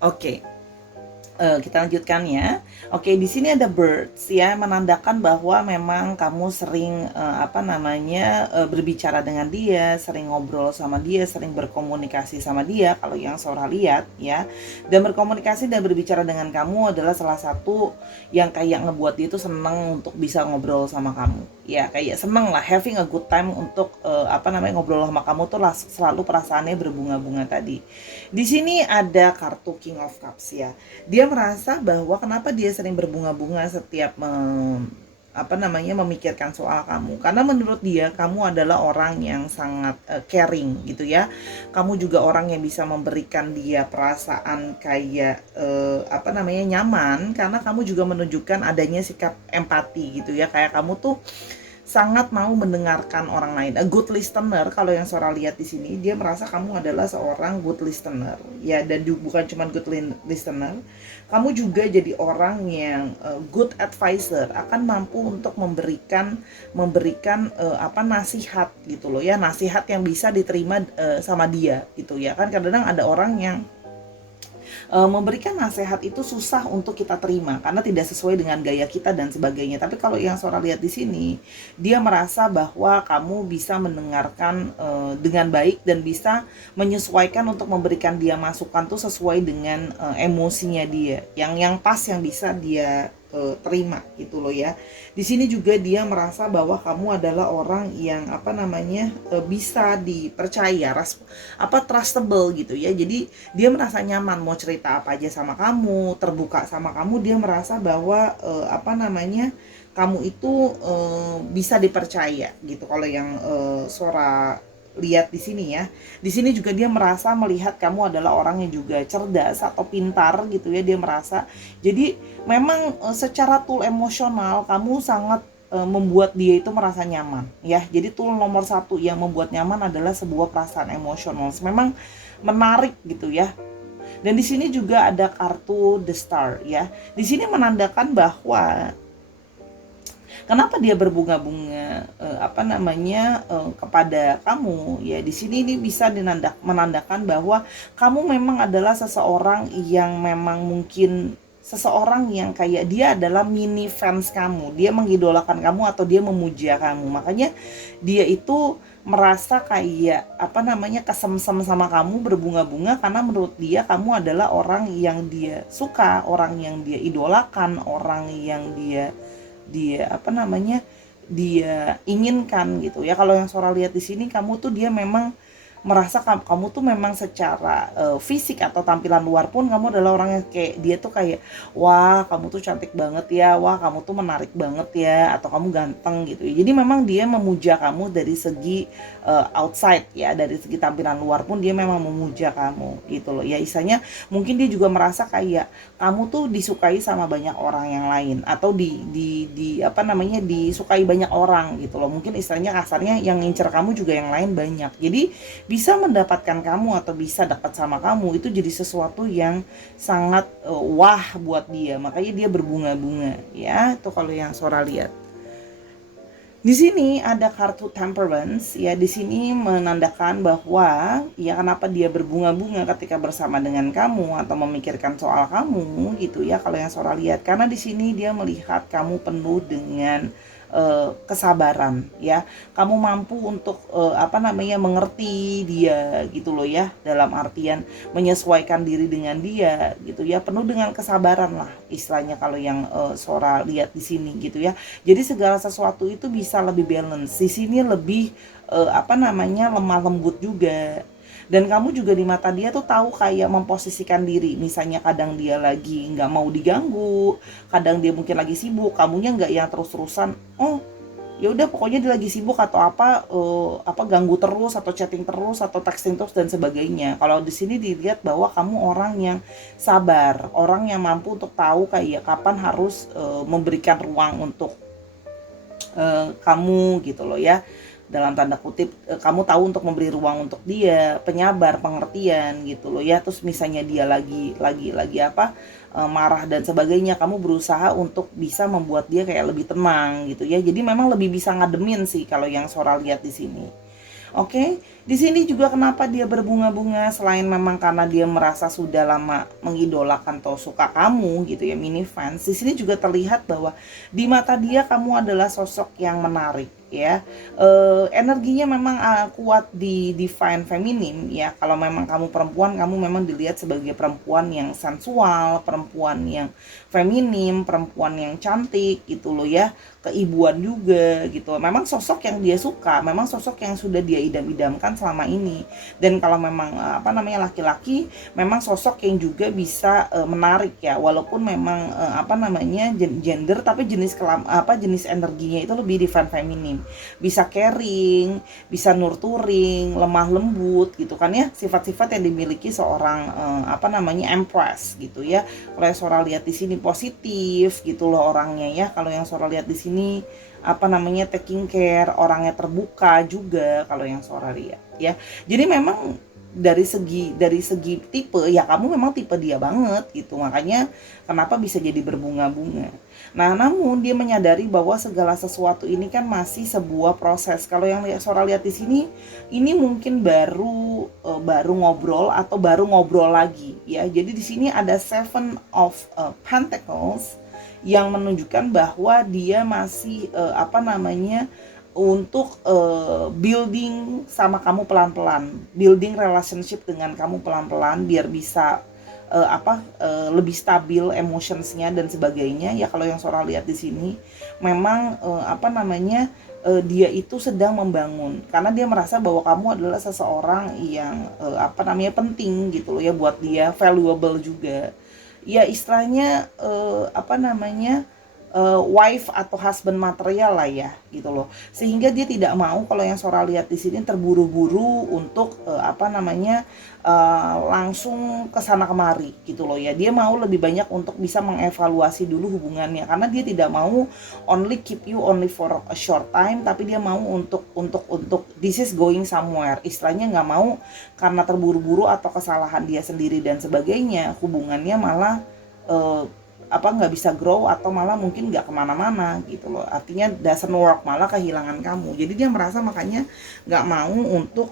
Oke. Kita lanjutkan ya. Oke, di sini ada birds ya, menandakan bahwa memang kamu sering berbicara dengan dia, sering ngobrol sama dia, sering berkomunikasi sama dia kalau yang Sora lihat ya. Dan berkomunikasi dan berbicara dengan kamu adalah salah satu yang kayak ngebuat dia itu seneng untuk bisa ngobrol sama kamu. Ya, kayak seneng lah, having a good time untuk ngobrol sama kamu tuh selalu perasaannya berbunga-bunga tadi. Di sini ada kartu King of Cups ya. Dia merasa bahwa kenapa dia sering berbunga-bunga setiap memikirkan soal kamu, karena menurut dia kamu adalah orang yang sangat caring gitu ya. Kamu juga orang yang bisa memberikan dia perasaan kayak nyaman, karena kamu juga menunjukkan adanya sikap empati gitu ya, kayak kamu tuh sangat mau mendengarkan orang lain. A good listener, kalau yang Sora lihat di sini, dia merasa kamu adalah seorang good listener ya, dan bukan cuma good listener, kamu juga jadi orang yang good advisor, akan mampu untuk memberikan nasihat gitu loh ya, nasihat yang bisa diterima sama dia gitu ya. Kan kadang-kadang ada orang yang memberikan nasihat itu susah untuk kita terima karena tidak sesuai dengan gaya kita dan sebagainya. Tapi kalau yang Sora lihat di sini, dia merasa bahwa kamu bisa mendengarkan dengan baik dan bisa menyesuaikan untuk memberikan dia masukan tuh sesuai dengan emosinya dia, yang pas, yang bisa dia terima gitu loh ya. Di sini juga dia merasa bahwa kamu adalah orang yang bisa dipercaya, trustable gitu ya. Jadi dia merasa nyaman mau cerita apa aja sama kamu, terbuka sama kamu. Dia merasa bahwa kamu itu bisa dipercaya gitu. Kalau yang Sora lihat di sini ya. Di sini juga dia merasa melihat kamu adalah orang yang juga cerdas atau pintar gitu ya, dia merasa. Jadi memang secara tool emosional kamu sangat membuat dia itu merasa nyaman ya. Jadi tool nomor satu yang membuat nyaman adalah sebuah perasaan emosional. Memang menarik gitu ya. Dan di sini juga ada kartu The Star ya. Di sini menandakan bahwa kenapa dia berbunga-bunga kepada kamu ya. Di sini ini bisa menandakan bahwa kamu memang adalah seseorang yang memang mungkin seseorang yang kayak dia adalah mini fans kamu, dia mengidolakan kamu atau dia memuja kamu, makanya dia itu merasa kayak kesemsem sama kamu, berbunga-bunga karena menurut dia kamu adalah orang yang dia suka, orang yang dia idolakan, orang yang dia dia dia inginkan gitu ya. Kalau yang Sora lihat di sini, kamu tuh dia memang merasa kamu tuh memang secara fisik atau tampilan luar pun kamu adalah orang yang kayak dia tuh kayak, wah kamu tuh cantik banget ya, wah kamu tuh menarik banget ya, atau kamu ganteng gitu ya. Jadi memang dia memuja kamu dari segi outside ya, dari segi tampilan luar pun dia memang memuja kamu gitu loh ya. Istilahnya mungkin dia juga merasa kayak kamu tuh disukai sama banyak orang yang lain, atau disukai banyak orang gitu loh. Mungkin istilahnya kasarnya yang ngincer kamu juga yang lain banyak. Jadi bisa mendapatkan kamu atau bisa dekat sama kamu itu jadi sesuatu yang sangat wah buat dia, makanya dia berbunga-bunga ya. Itu kalau yang Sora lihat. Di sini ada kartu Temperance ya. Di sini menandakan bahwa ya kenapa dia berbunga-bunga ketika bersama dengan kamu atau memikirkan soal kamu gitu ya. Kalau yang Sora lihat, karena di sini dia melihat kamu penuh dengan kesabaran ya. Kamu mampu untuk mengerti dia gitu loh ya, dalam artian menyesuaikan diri dengan dia gitu ya, penuh dengan kesabaran lah istilahnya kalau yang Sora lihat di sini gitu ya. Jadi segala sesuatu itu bisa lebih balance. Di sini lebih lemah lembut juga. Dan kamu juga di mata dia tuh tahu kayak memposisikan diri. Misalnya kadang dia lagi nggak mau diganggu, kadang dia mungkin lagi sibuk, kamunya nggak yang terus-terusan, oh ya udah pokoknya dia lagi sibuk atau ganggu terus atau chatting terus atau texting terus dan sebagainya. Kalau di sini dilihat bahwa kamu orang yang sabar, orang yang mampu untuk tahu kayak kapan harus memberikan ruang untuk kamu gitu loh ya, dalam tanda kutip kamu tahu untuk memberi ruang untuk dia, penyabar, pengertian gitu loh ya. Terus misalnya dia lagi marah dan sebagainya, kamu berusaha untuk bisa membuat dia kayak lebih tenang gitu ya. Jadi memang lebih bisa ngademin sih kalau yang Sora lihat di sini. Oke, di sini juga kenapa dia berbunga-bunga, selain memang karena dia merasa sudah lama mengidolakan atau suka kamu gitu ya, mini fans. Di sini juga terlihat bahwa di mata dia kamu adalah sosok yang menarik ya. Energinya memang kuat di divine feminim ya. Kalau memang kamu perempuan, kamu memang dilihat sebagai perempuan yang sensual, perempuan yang feminim, perempuan yang cantik gitu loh ya, keibuan juga gitu. Memang sosok yang dia suka, memang sosok yang sudah dia idam-idamkan selama ini. Dan kalau memang laki-laki, memang sosok yang juga bisa menarik ya, walaupun memang gender, tapi jenis jenis energinya itu lebih divine feminim. Bisa caring, bisa nurturing, lemah lembut gitu kan ya, sifat-sifat yang dimiliki seorang empress gitu ya. Kalau yang Sora lihat di sini positif gitu loh orangnya ya. Kalau yang Sora lihat di sini taking care, orangnya terbuka juga kalau yang Sora lihat ya. Jadi memang dari segi tipe ya, kamu memang tipe dia banget gitu, makanya kenapa bisa jadi berbunga-bunga. Nah, namun dia menyadari bahwa segala sesuatu ini kan masih sebuah proses. Kalau yang Sora lihat di sini, ini mungkin baru ngobrol atau baru ngobrol lagi ya. Jadi di sini ada Seven of Pentacles yang menunjukkan bahwa dia masih untuk building sama kamu pelan-pelan, building relationship dengan kamu pelan-pelan biar bisa lebih stabil emotionsnya dan sebagainya ya. Kalau yang Sora lihat di sini memang dia itu sedang membangun, karena dia merasa bahwa kamu adalah seseorang yang penting gitu loh ya buat dia, valuable juga ya. Istilahnya wife atau husband material lah ya gitu loh, sehingga dia tidak mau kalau yang Sora lihat di sini terburu-buru untuk langsung ke sana kemari gitu loh ya. Dia mau lebih banyak untuk bisa mengevaluasi dulu hubungannya, karena dia tidak mau only keep you only for a short time, tapi dia mau untuk this is going somewhere, istilahnya nggak mau karena terburu-buru atau kesalahan dia sendiri dan sebagainya hubungannya malah eh, nggak bisa grow atau malah mungkin nggak kemana-mana gitu loh, artinya doesn't work, malah kehilangan kamu. Jadi dia merasa makanya nggak mau untuk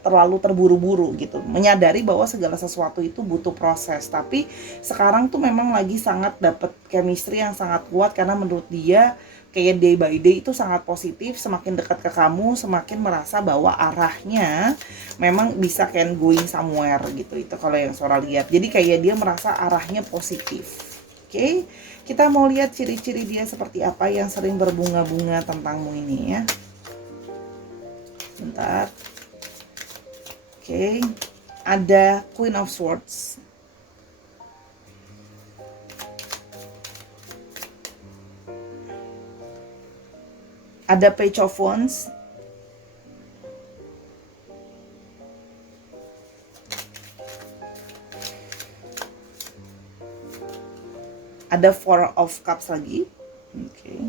terlalu terburu-buru gitu, menyadari bahwa segala sesuatu itu butuh proses. Tapi sekarang tuh memang lagi sangat dapet chemistry yang sangat kuat, karena menurut dia kayak day by day itu sangat positif, semakin dekat ke kamu semakin merasa bahwa arahnya memang bisa can going somewhere gitu. Itu kalau yang Sora lihat, jadi kayak dia merasa arahnya positif. Oke, kita mau lihat ciri-ciri dia seperti apa yang sering berbunga-bunga tentangmu ini ya. Bentar. Oke, ada Queen of Swords. Ada Page of Wands. Ada Four of Cups lagi. Oke.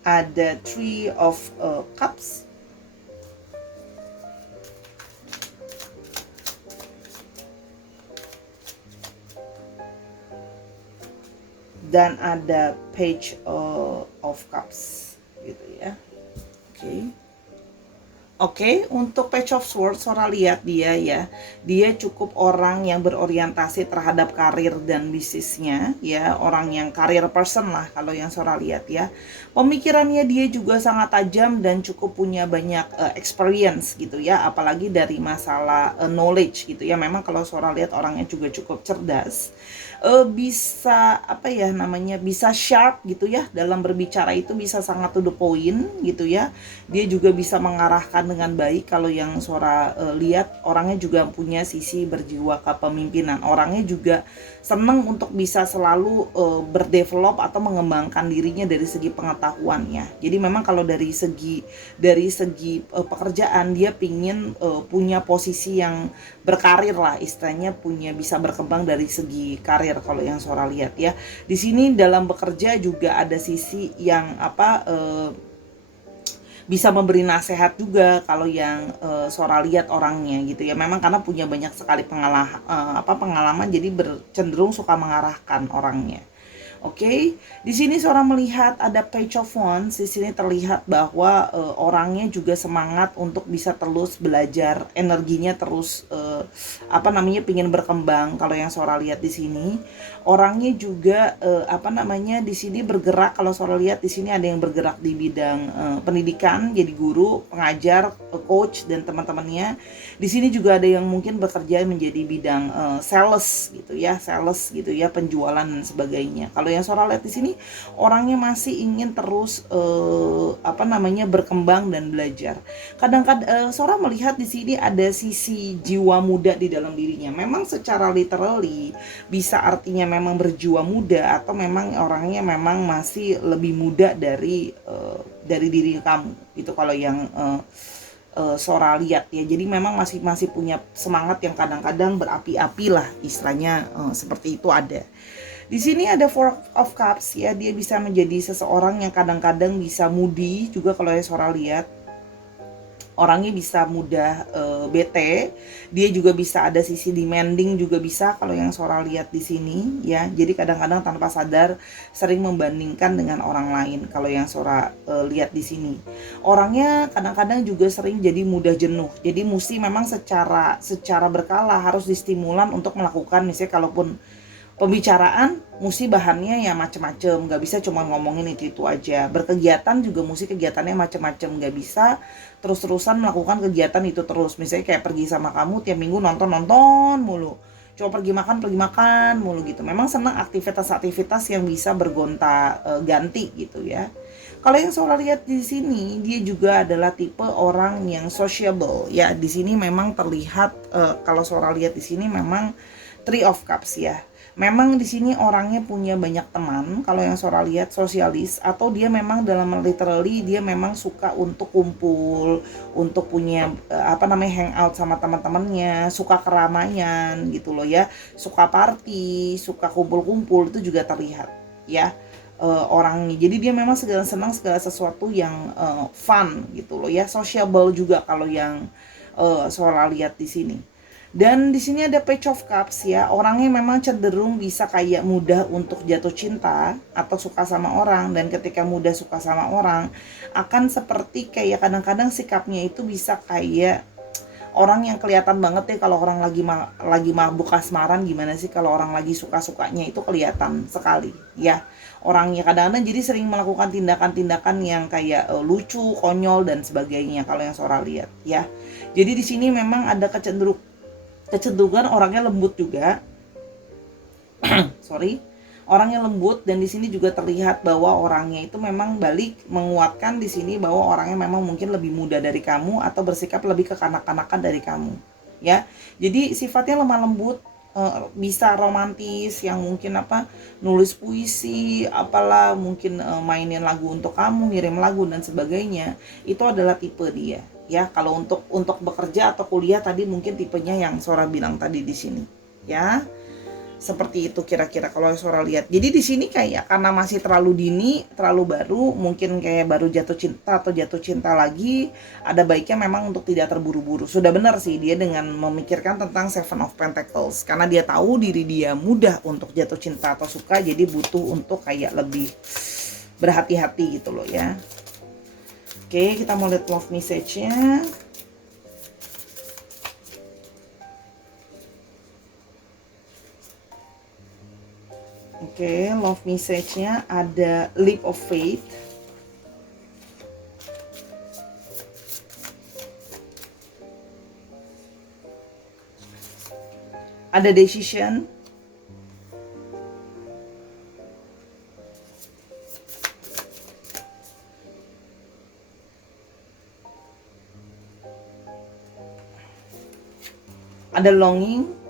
Ada Three of Cups. Dan ada Page of Cups gitu ya. Oke. Oke, untuk Page of Swords, Sora lihat dia ya, dia cukup orang yang berorientasi terhadap karir dan bisnisnya ya, orang yang career person lah kalau yang Sora lihat ya. Pemikirannya dia juga sangat tajam dan cukup punya banyak experience gitu ya, apalagi dari masalah knowledge gitu ya. Memang kalau Sora lihat orangnya juga cukup cerdas. Bisa bisa sharp gitu ya, dalam berbicara itu bisa sangat to the point gitu ya. Dia juga bisa mengarahkan dengan baik. Kalau yang Sora lihat orangnya juga punya sisi berjiwa kepemimpinan, orangnya juga seneng untuk bisa selalu berdevelop atau mengembangkan dirinya dari segi pengetahuannya. Jadi memang kalau dari segi pekerjaan dia pingin punya posisi yang berkarir lah, istilahnya bisa berkembang dari segi karir kalau yang Sora lihat ya. Di sini dalam bekerja juga ada sisi yang bisa memberi nasihat juga kalau yang Sora lihat orangnya gitu ya. Memang karena punya banyak sekali pengalaman, jadi cenderung suka mengarahkan orangnya. Oke, di sini Sora melihat ada Page of Wands. Di sini terlihat bahwa orangnya juga semangat untuk bisa terus belajar, energinya terus pingin berkembang. Kalau yang Sora lihat di sini, orangnya juga di sini bergerak. Kalau Sora lihat di sini ada yang bergerak di bidang pendidikan, jadi guru, pengajar, coach dan teman-temannya. Di sini juga ada yang mungkin bekerja menjadi bidang sales gitu ya, penjualan dan sebagainya. Kalau yang Sora lihat di sini orangnya masih ingin terus berkembang dan belajar. Kadang-kadang Sora melihat di sini ada sisi jiwa muda di dalam dirinya. Memang secara literally bisa artinya memang berjiwa muda, atau memang orangnya memang masih lebih muda dari diri kamu gitu kalau yang Sora lihat ya. Jadi memang masih punya semangat yang kadang-kadang berapi-api lah, istilahnya seperti itu ada. Di sini ada Four of Cups ya, dia bisa menjadi seseorang yang kadang-kadang bisa moody juga kalau yang Sora lihat. Orangnya bisa mudah bete, dia juga bisa ada sisi demanding juga bisa kalau yang Sora lihat di sini ya. Jadi kadang-kadang tanpa sadar sering membandingkan dengan orang lain kalau yang Sora lihat di sini. Orangnya kadang-kadang juga sering jadi mudah jenuh. Jadi mesti memang secara berkala harus distimulan untuk melakukan, misalnya kalaupun pembicaraan mesti bahannya ya macem-macem, nggak bisa cuma ngomongin itu aja. Berkegiatan juga mesti kegiatannya macem-macem, nggak bisa terus-terusan melakukan kegiatan itu terus. Misalnya kayak pergi sama kamu tiap minggu nonton mulu, cuma pergi makan mulu gitu. Memang senang aktivitas-aktivitas yang bisa bergonta ganti gitu ya. Kalau yang Sora lihat di sini, dia juga adalah tipe orang yang sociable ya. Di sini memang terlihat kalau Sora lihat di sini memang Three of Cups ya. Memang di sini orangnya punya banyak teman. Kalau yang Sora lihat sosialis, atau dia memang dalam literally dia memang suka untuk kumpul, untuk punya hangout sama teman-temannya, suka keramaian gitu loh ya, suka party, suka kumpul-kumpul, itu juga terlihat ya orangnya. Jadi dia memang senang segala sesuatu yang fun gitu loh ya, sociable juga kalau yang Sora lihat di sini. Dan di sini ada Page of Cups ya. Orangnya memang cenderung bisa kayak mudah untuk jatuh cinta atau suka sama orang, dan ketika mudah suka sama orang akan seperti kayak kadang-kadang sikapnya itu bisa kayak orang yang kelihatan banget ya kalau orang lagi mabuk kasmaran. Gimana sih kalau orang lagi suka-sukanya itu kelihatan sekali ya. Orangnya kadang-kadang jadi sering melakukan tindakan-tindakan yang kayak lucu, konyol dan sebagainya kalau yang Sora lihat ya. Jadi di sini memang ada kecenderungan orangnya lembut juga. Orangnya lembut, dan di sini juga terlihat bahwa orangnya itu memang balik menguatkan di sini bahwa orangnya memang mungkin lebih muda dari kamu atau bersikap lebih kekanak-kanakan dari kamu ya. Jadi sifatnya lemah lembut, bisa romantis, yang mungkin nulis puisi apalah, mungkin mainin lagu untuk kamu, ngirim lagu dan sebagainya. Itu adalah tipe dia ya. Kalau untuk bekerja atau kuliah tadi mungkin tipenya yang Sora bilang tadi di sini ya. Seperti itu kira-kira kalau Sora lihat. Jadi di sini kayak karena masih terlalu dini, terlalu baru, mungkin kayak baru jatuh cinta atau jatuh cinta lagi, ada baiknya memang untuk tidak terburu-buru. Sudah benar sih dia dengan memikirkan tentang Seven of Pentacles, karena dia tahu diri dia mudah untuk jatuh cinta atau suka, jadi butuh untuk kayak lebih berhati-hati gitu loh ya. Oke, kita mau lihat love message-nya. Oke, love message-nya ada leap of faith. Ada decision. Ada longing.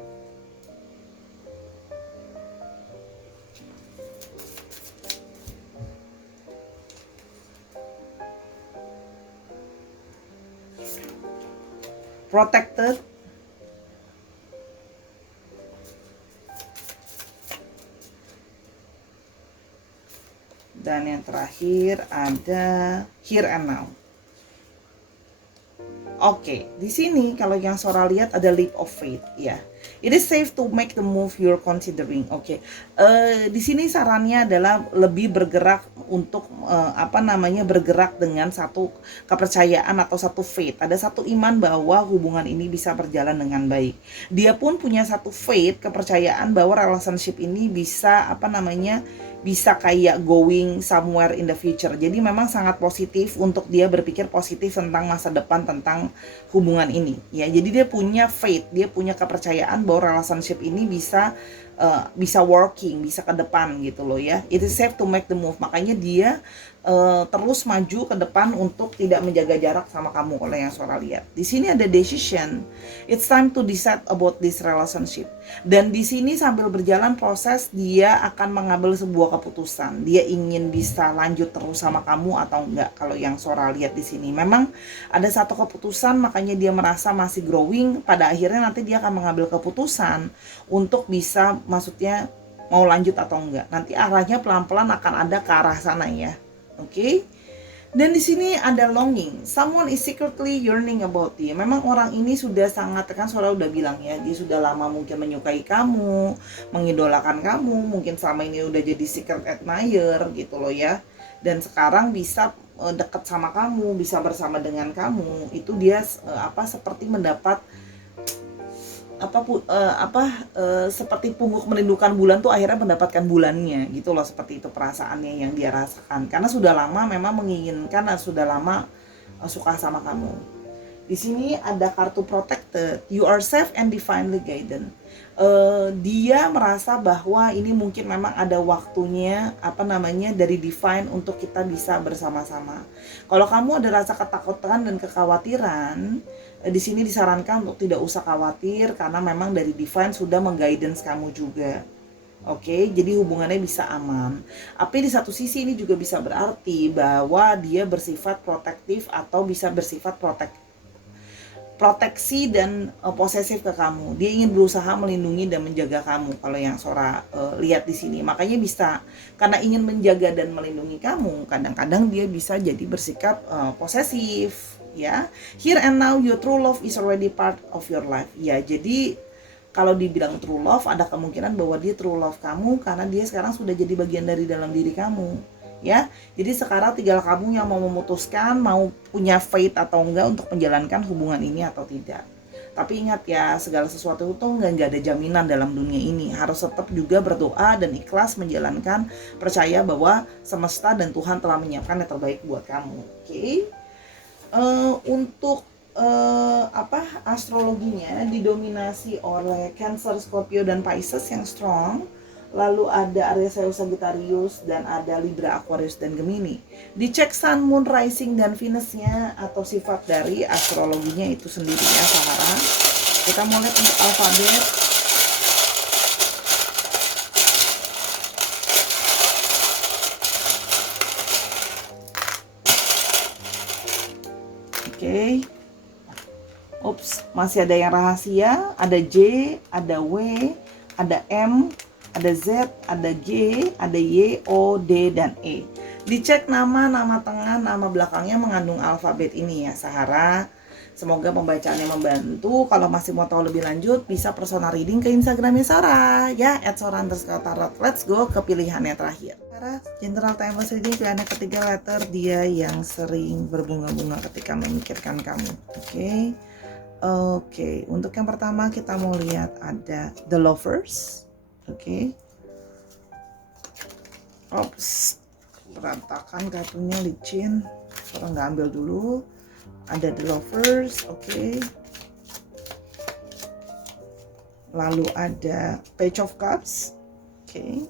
Protected. Dan yang terakhir ada here and now. Oke, di sini kalau yang Sora lihat ada leap of faith ya. It is safe to make the move you're considering. Oke. Di sini sarannya adalah lebih bergerak untuk bergerak dengan satu kepercayaan atau satu faith. Ada satu iman bahwa hubungan ini bisa berjalan dengan baik. Dia pun punya satu faith, kepercayaan bahwa relationship ini bisa bisa kayak going somewhere in the future. Jadi memang sangat positif untuk dia berpikir positif tentang masa depan, tentang hubungan ini ya. Jadi dia punya faith, dia punya kepercayaan bahwa relationship ini bisa working, bisa ke depan gitu loh ya. It is safe to make the move. Makanya dia terus maju ke depan untuk tidak menjaga jarak sama kamu kalau yang Sora lihat. Di sini ada decision. It's time to decide about this relationship. Dan di sini sambil berjalan proses dia akan mengambil sebuah keputusan. Dia ingin bisa lanjut terus sama kamu atau enggak. Kalau yang Sora lihat di sini memang ada satu keputusan, makanya dia merasa masih growing. Pada akhirnya nanti dia akan mengambil keputusan untuk bisa, maksudnya mau lanjut atau enggak. Nanti arahnya pelan-pelan akan ada ke arah sana ya. Oke. Dan di sini ada longing. Someone is secretly yearning about you. Memang orang ini sudah sangat, kan Sora udah bilang ya, dia sudah lama mungkin menyukai kamu, mengidolakan kamu, mungkin selama ini udah jadi secret admirer gitu loh ya. Dan sekarang bisa dekat sama kamu, bisa bersama dengan kamu. Itu dia seperti mendapat seperti pungguk merindukan bulan tuh akhirnya mendapatkan bulannya gitu loh, seperti itu perasaannya yang dia rasakan, karena sudah lama memang menginginkan dan sudah lama suka sama kamu Di sini ada kartu protected, you are safe and divinely guided. Dia merasa bahwa ini mungkin memang ada waktunya dari divine untuk kita bisa bersama-sama. Kalau kamu ada rasa ketakutan dan kekhawatiran, di sini disarankan untuk tidak usah khawatir karena memang dari divine sudah mengguidance kamu juga. Oke, jadi hubungannya bisa aman. Tapi di satu sisi ini juga bisa berarti bahwa dia bersifat protektif atau bisa bersifat proteksi dan posesif ke kamu. Dia ingin berusaha melindungi dan menjaga kamu. Kalau yang Sora lihat di sini, makanya bisa karena ingin menjaga dan melindungi kamu, kadang-kadang dia bisa jadi bersikap posesif, ya. Here and now your true love is already part of your life. Ya, jadi kalau dibilang true love, ada kemungkinan bahwa dia true love kamu karena dia sekarang sudah jadi bagian dari dalam diri kamu. Ya, jadi sekarang tinggal kamu yang mau memutuskan mau punya faith atau enggak untuk menjalankan hubungan ini atau tidak. Tapi ingat ya, segala sesuatu itu enggak ada jaminan dalam dunia ini. Harus tetap juga berdoa dan ikhlas menjalankan, percaya bahwa semesta dan Tuhan telah menyiapkan yang terbaik buat kamu. Oke. Untuk astrologinya didominasi oleh Cancer, Scorpio dan Pisces yang strong. Lalu ada Aries, Leo, Sagittarius, dan ada Libra, Aquarius, dan Gemini. Dicek Sun, Moon, Rising, dan Venus-nya atau sifat dari astrologinya itu sendiri ya, Sahara. Kita mau lihat untuk alfabet. Oke. Masih ada yang rahasia. Ada J, ada W, ada M, ada Z, ada G, ada Y, O, D, dan E. Dicek nama tengah, nama belakangnya mengandung alfabet ini ya, Sahara. Semoga pembacaannya membantu. Kalau masih mau tahu lebih lanjut, bisa personal reading ke Instagramnya Sora ya, @sora_tarot. Let's go ke pilihannya terakhir. Sahara, general timeless reading, pilihannya ketiga, letter dia yang sering berbunga-bunga ketika memikirkan kamu. Oke, untuk yang pertama kita mau lihat ada The Lovers. Oke. Berantakan kartunya, licin. Orang nggak ambil dulu. Ada The Lovers, oke. Lalu ada Page of Cups, oke.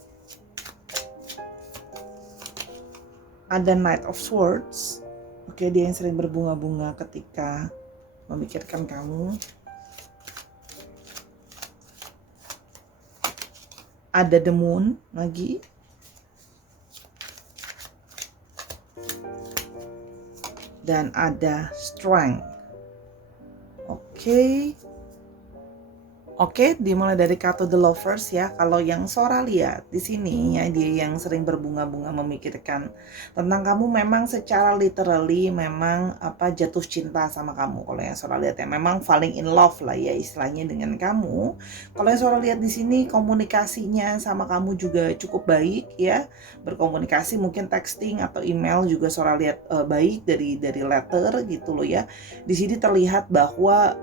Ada Knight of Swords, oke. Dia yang sering berbunga-bunga ketika memikirkan kamu. Ada The Moon lagi. Dan ada Strength. Oke, dimulai dari kartu The Lovers ya. Kalau yang Sora lihat di sini ya, dia yang sering berbunga-bunga memikirkan tentang kamu, memang secara literally memang jatuh cinta sama kamu. Kalau yang Sora lihat ya, memang falling in love lah ya istilahnya dengan kamu. Kalau yang Sora lihat di sini, komunikasinya sama kamu juga cukup baik ya. Berkomunikasi mungkin texting atau email juga Sora lihat baik dari letter gitu loh ya. Di sini terlihat bahwa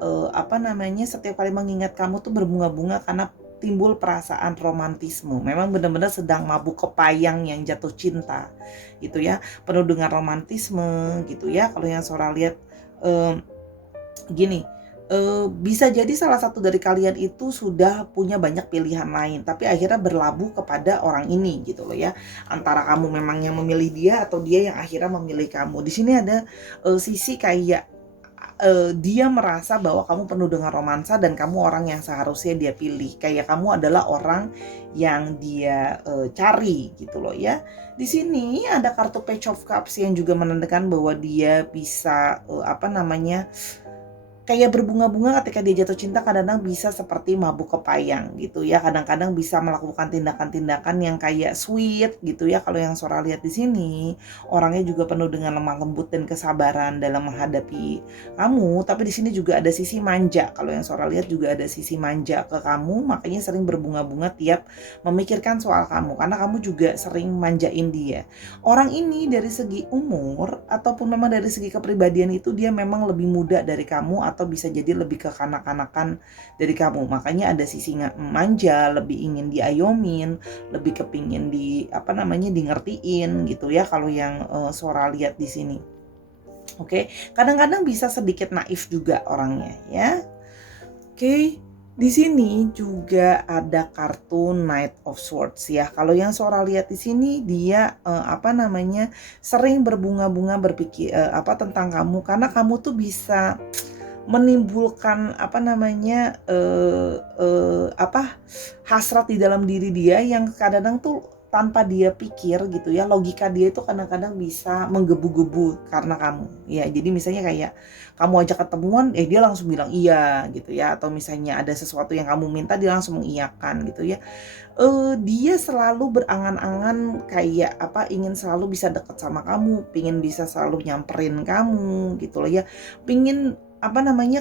setiap kali mengingat kamu tuh berbunga-bunga karena timbul perasaan romantisme. Memang benar-benar sedang mabuk kepayang yang jatuh cinta gitu ya, penuh dengan romantisme gitu ya. Kalau yang Sora lihat bisa jadi salah satu dari kalian itu sudah punya banyak pilihan lain, tapi akhirnya berlabuh kepada orang ini gitu loh ya. Antara kamu memang yang memilih dia atau dia yang akhirnya memilih kamu. Di sini ada sisi kayak dia merasa bahwa kamu penuh dengan romansa dan kamu orang yang seharusnya dia pilih. Kayak kamu adalah orang yang dia cari gitu loh ya. Di sini ada kartu Page of Cups yang juga menandakan bahwa dia bisa kayak berbunga-bunga ketika dia jatuh cinta. Kadang-kadang bisa seperti mabuk kepayang gitu ya. Kadang-kadang bisa melakukan tindakan-tindakan yang kayak sweet gitu ya. Kalau yang Sora lihat di sini, orangnya juga penuh dengan lemah lembut dan kesabaran dalam menghadapi kamu. Tapi di sini juga ada sisi manja. Kalau yang Sora lihat juga ada sisi manja ke kamu, makanya sering berbunga-bunga tiap memikirkan soal kamu karena kamu juga sering manjain dia. Orang ini dari segi umur ataupun memang dari segi kepribadian itu dia memang lebih muda dari kamu atau bisa jadi lebih kekanak-kanakan dari kamu. Makanya ada sisi manja, lebih ingin diayomin, lebih kepingin di di ngertiin gitu ya. Kalau yang Sora lihat di sini. Oke, kadang-kadang bisa sedikit naif juga orangnya ya. Oke, di sini juga ada kartu Knight of Swords ya. Kalau yang Sora lihat di sini dia sering berbunga-bunga berpikir tentang kamu, karena kamu tuh bisa menimbulkan hasrat di dalam diri dia yang kadang-kadang tuh tanpa dia pikir gitu ya, logika dia itu kadang-kadang bisa menggebu-gebu karena kamu ya. Jadi misalnya kayak kamu ajak ketemuan dia langsung bilang iya gitu ya, atau misalnya ada sesuatu yang kamu minta dia langsung mengiyakan gitu ya. Dia selalu berangan-angan kayak ingin selalu bisa deket sama kamu, pingin bisa selalu nyamperin kamu gitu loh ya, pingin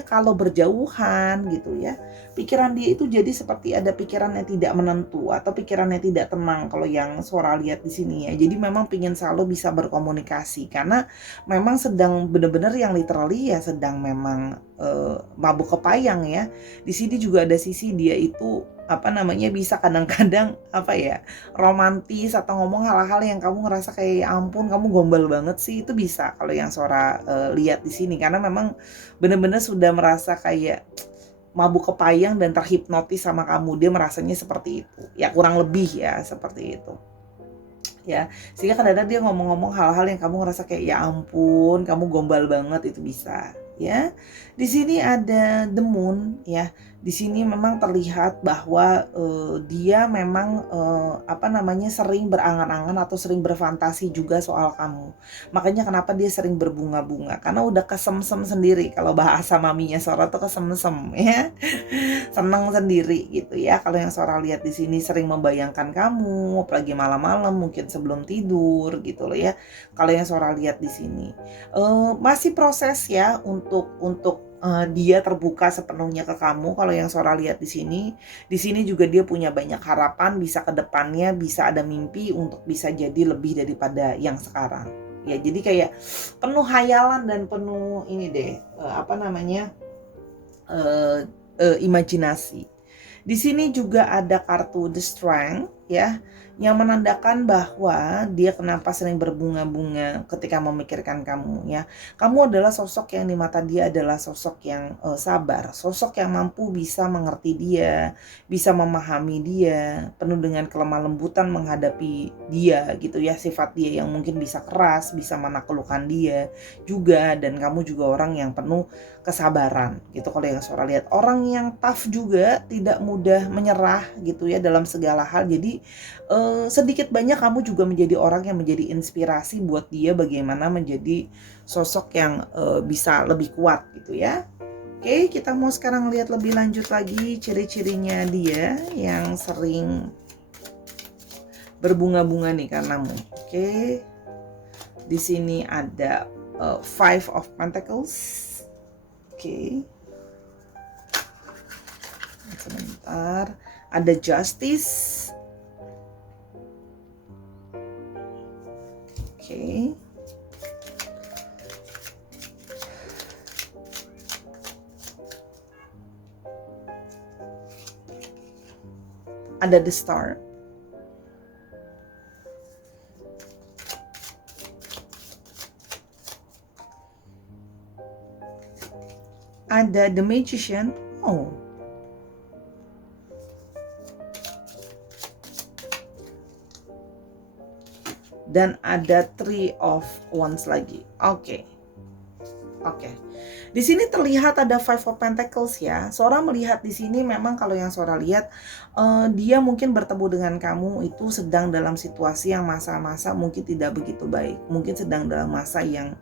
kalau berjauhan gitu ya, pikiran dia itu jadi seperti ada pikiran yang tidak menentu atau pikiran yang tidak tenang kalau yang Sora lihat di sini ya. Jadi memang pingin selalu bisa berkomunikasi karena memang sedang benar-benar yang literally ya sedang memang mabuk kepayang ya. Di sini juga ada sisi dia itu bisa kadang-kadang romantis atau ngomong hal-hal yang kamu ngerasa kayak ya ampun kamu gombal banget sih, itu bisa kalau yang Sora lihat di sini, karena memang benar-benar sudah merasa kayak mabuk kepayang dan terhipnotis sama kamu, dia merasanya seperti itu ya, kurang lebih ya seperti itu ya. Sehingga kadang-kadang dia ngomong-ngomong hal-hal yang kamu ngerasa kayak ya ampun kamu gombal banget, itu bisa ya. Di sini ada the moon ya. Di sini memang terlihat bahwa dia memang sering berangan-angan atau sering berfantasi juga soal kamu. Makanya kenapa dia sering berbunga-bunga, karena udah kesemsem sendiri, kalau bahasa maminya Sora tuh kesemsem ya. Seneng sendiri gitu ya. Kalau yang Sora lihat di sini sering membayangkan kamu, apalagi malam-malam mungkin sebelum tidur gitu loh ya. Kalau yang Sora lihat di sini masih proses ya untuk dia terbuka sepenuhnya ke kamu. Kalau yang Sora lihat di sini juga dia punya banyak harapan, bisa ke depannya, bisa ada mimpi untuk bisa jadi lebih daripada yang sekarang. Ya, jadi kayak penuh hayalan dan penuh ini deh, imajinasi. Di sini juga ada kartu The Strength ya, yang menandakan bahwa dia kenapa sering berbunga-bunga ketika memikirkan kamu ya. Kamu adalah sosok yang di mata dia adalah sosok yang sabar, sosok yang mampu bisa mengerti dia, bisa memahami dia, penuh dengan kelemah lembutan menghadapi dia gitu ya, sifat dia yang mungkin bisa keras, bisa menaklukkan dia juga, dan kamu juga orang yang penuh kesabaran gitu. Kalau yang Sora lihat orang yang tough juga, tidak mudah menyerah gitu ya dalam segala hal. Jadi sedikit banyak kamu juga menjadi orang yang menjadi inspirasi buat dia bagaimana menjadi sosok yang bisa lebih kuat gitu ya. Oke, kita mau sekarang lihat lebih lanjut lagi ciri-cirinya dia yang sering berbunga-bunga nih karenamu. Oke. Di sini ada Five of Pentacles. Oke. Sebentar. Ada Justice. Oke. Ada The Star. Ada The Magician. Oh. Dan ada Three of Wands lagi. Oke. Di sini terlihat ada Five of Pentacles ya. Sora melihat di sini memang kalau yang Sora lihat dia mungkin bertemu dengan kamu itu sedang dalam situasi yang masa-masa mungkin tidak begitu baik. Mungkin sedang dalam masa yang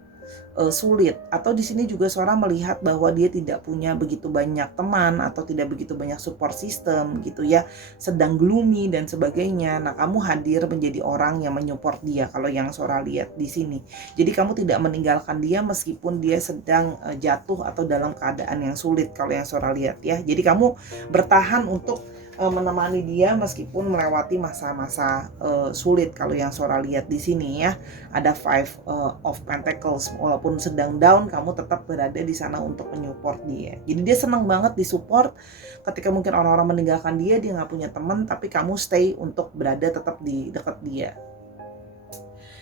sulit, atau di sini juga Sora melihat bahwa dia tidak punya begitu banyak teman atau tidak begitu banyak support system gitu ya, sedang gloomy dan sebagainya. Nah, kamu hadir menjadi orang yang menyupport dia kalau yang Sora lihat di sini. Jadi kamu tidak meninggalkan dia meskipun dia sedang jatuh atau dalam keadaan yang sulit kalau yang Sora lihat ya. Jadi kamu bertahan untuk menemani dia meskipun melewati masa-masa sulit kalau yang Sora lihat di sini ya. Ada Five of Pentacles, walaupun sedang down kamu tetap berada di sana untuk menyupport dia. Jadi dia senang banget disupport ketika mungkin orang-orang meninggalkan dia nggak punya teman, tapi kamu stay untuk berada tetap di dekat dia.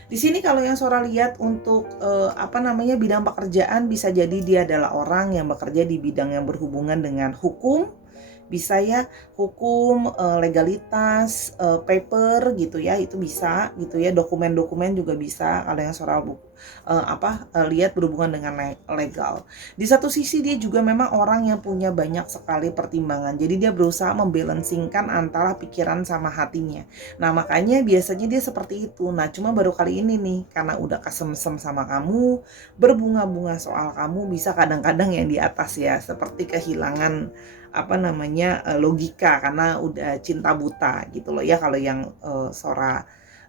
Di sini kalau yang Sora lihat untuk bidang pekerjaan, bisa jadi dia adalah orang yang bekerja di bidang yang berhubungan dengan hukum, bisa ya, hukum, legalitas, paper gitu ya, itu bisa gitu ya, dokumen-dokumen juga bisa kalau yang Sora lihat berhubungan dengan legal. Di satu sisi dia juga memang orang yang punya banyak sekali pertimbangan, jadi dia berusaha membalancingkan antara pikiran sama hatinya. Nah makanya biasanya dia seperti itu. Nah cuma baru kali ini nih, karena udah kesemsem sama kamu, berbunga-bunga soal kamu, bisa kadang-kadang yang di atas ya, seperti kehilangan logika karena udah cinta buta gitu loh ya, kalau yang Sora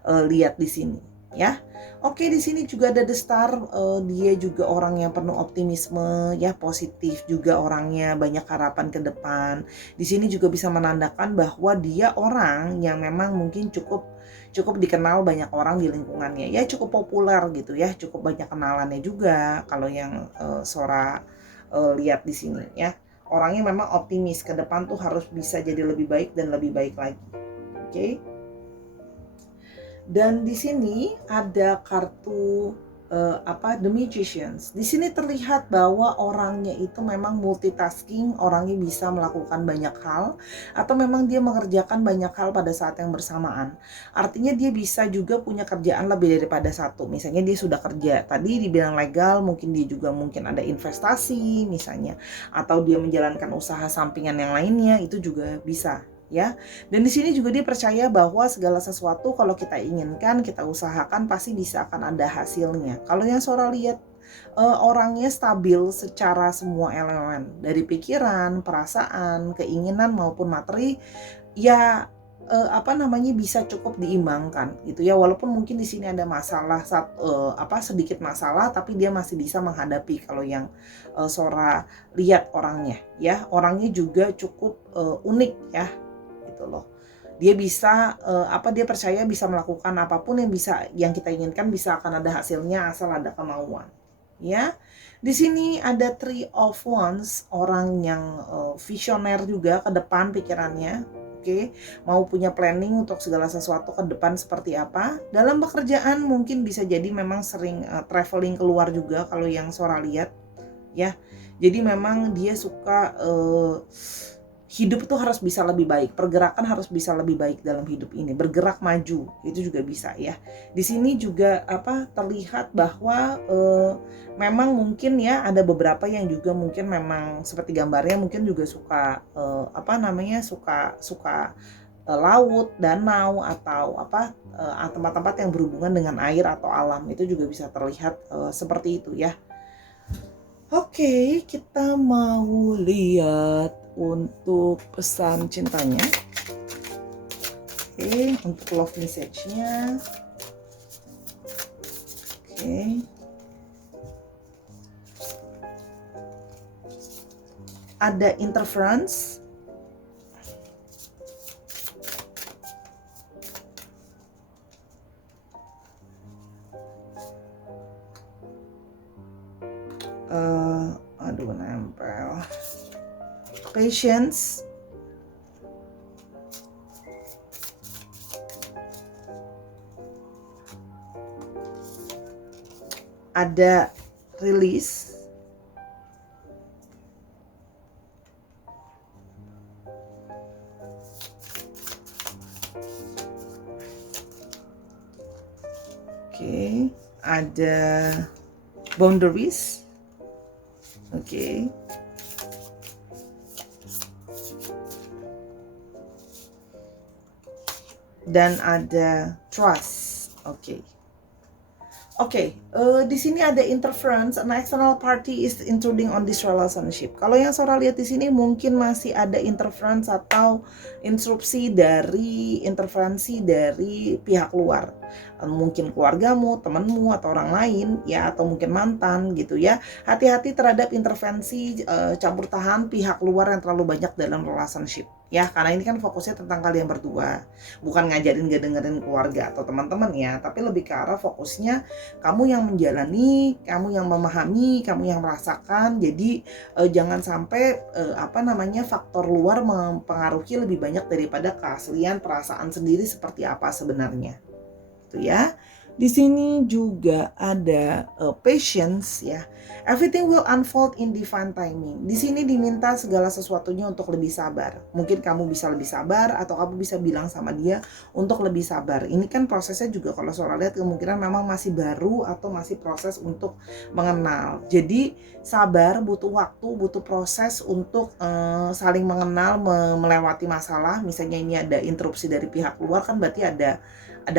lihat di sini ya. Oke, di sini juga ada The Star, dia juga orang yang penuh optimisme ya, positif juga orangnya, banyak harapan ke depan. Di sini juga bisa menandakan bahwa dia orang yang memang mungkin cukup dikenal banyak orang di lingkungannya ya, cukup populer gitu ya, cukup banyak kenalannya juga kalau yang Sora lihat di sini ya. Orangnya memang optimis, ke depan tuh harus bisa jadi lebih baik dan lebih baik lagi. Oke. Dan di sini ada kartu The Magicians. Di sini terlihat bahwa orangnya itu memang multitasking, orangnya bisa melakukan banyak hal, atau memang dia mengerjakan banyak hal pada saat yang bersamaan. Artinya dia bisa juga punya kerjaan lebih daripada satu. Misalnya dia sudah kerja tadi di bidang legal, mungkin dia juga mungkin ada investasi misalnya, atau dia menjalankan usaha sampingan yang lainnya, itu juga bisa ya. Dan di sini juga dia percaya bahwa segala sesuatu kalau kita inginkan, kita usahakan, pasti bisa akan ada hasilnya. Kalau yang Sora lihat, orangnya stabil secara semua elemen, dari pikiran, perasaan, keinginan maupun materi ya, bisa cukup diimbangkan gitu ya. Walaupun mungkin di sini ada masalah sedikit masalah, tapi dia masih bisa menghadapi kalau yang Sora lihat orangnya ya. Orangnya juga cukup unik ya gitu loh. Dia bisa dia percaya bisa melakukan apapun yang kita inginkan, bisa akan ada hasilnya asal ada kemauan. Ya. Di sini ada Three of Wands, orang yang visioner juga ke depan pikirannya. Oke, mau punya planning untuk segala sesuatu ke depan seperti apa. Dalam pekerjaan mungkin bisa jadi memang sering traveling keluar juga kalau yang Sora lihat ya. Jadi memang dia suka hidup itu harus bisa lebih baik, pergerakan harus bisa lebih baik dalam hidup ini, bergerak maju, itu juga bisa ya. Di sini juga terlihat bahwa memang mungkin ya ada beberapa yang juga mungkin memang seperti gambarnya mungkin juga suka suka laut, danau, atau tempat-tempat yang berhubungan dengan air atau alam, itu juga bisa terlihat seperti itu ya. Oke, kita mau lihat untuk pesan cintanya. Oke, untuk love message-nya. Oke. Ada interference. Nempel. Patience. Ada release. Oke, ada boundaries. Oke. Dan ada trust. Oke. Di sini ada interference, an external party is intruding on this relationship. Kalau yang Sora lihat di sini mungkin masih ada interference atau intervensi dari pihak luar. Mungkin keluargamu, temanmu, atau orang lain ya, atau mungkin mantan gitu ya. Hati-hati terhadap intervensi campur tangan pihak luar yang terlalu banyak dalam relationship ya, karena ini kan fokusnya tentang kalian berdua, bukan ngajarin gak dengerin keluarga atau teman-teman ya, tapi lebih ke arah fokusnya kamu yang menjalani, kamu yang memahami, kamu yang merasakan. Jadi jangan sampai faktor luar mempengaruhi lebih banyak daripada keaslian perasaan sendiri seperti apa sebenarnya. Itu ya. Di sini juga ada patience ya. Everything will unfold in divine timing. Di sini diminta segala sesuatunya untuk lebih sabar. Mungkin kamu bisa lebih sabar atau kamu bisa bilang sama dia untuk lebih sabar. Ini kan prosesnya juga kalau Sora lihat kemungkinan memang masih baru atau masih proses untuk mengenal. Jadi sabar, butuh waktu, butuh proses untuk saling mengenal, melewati masalah. Misalnya ini ada interupsi dari pihak luar, kan berarti ada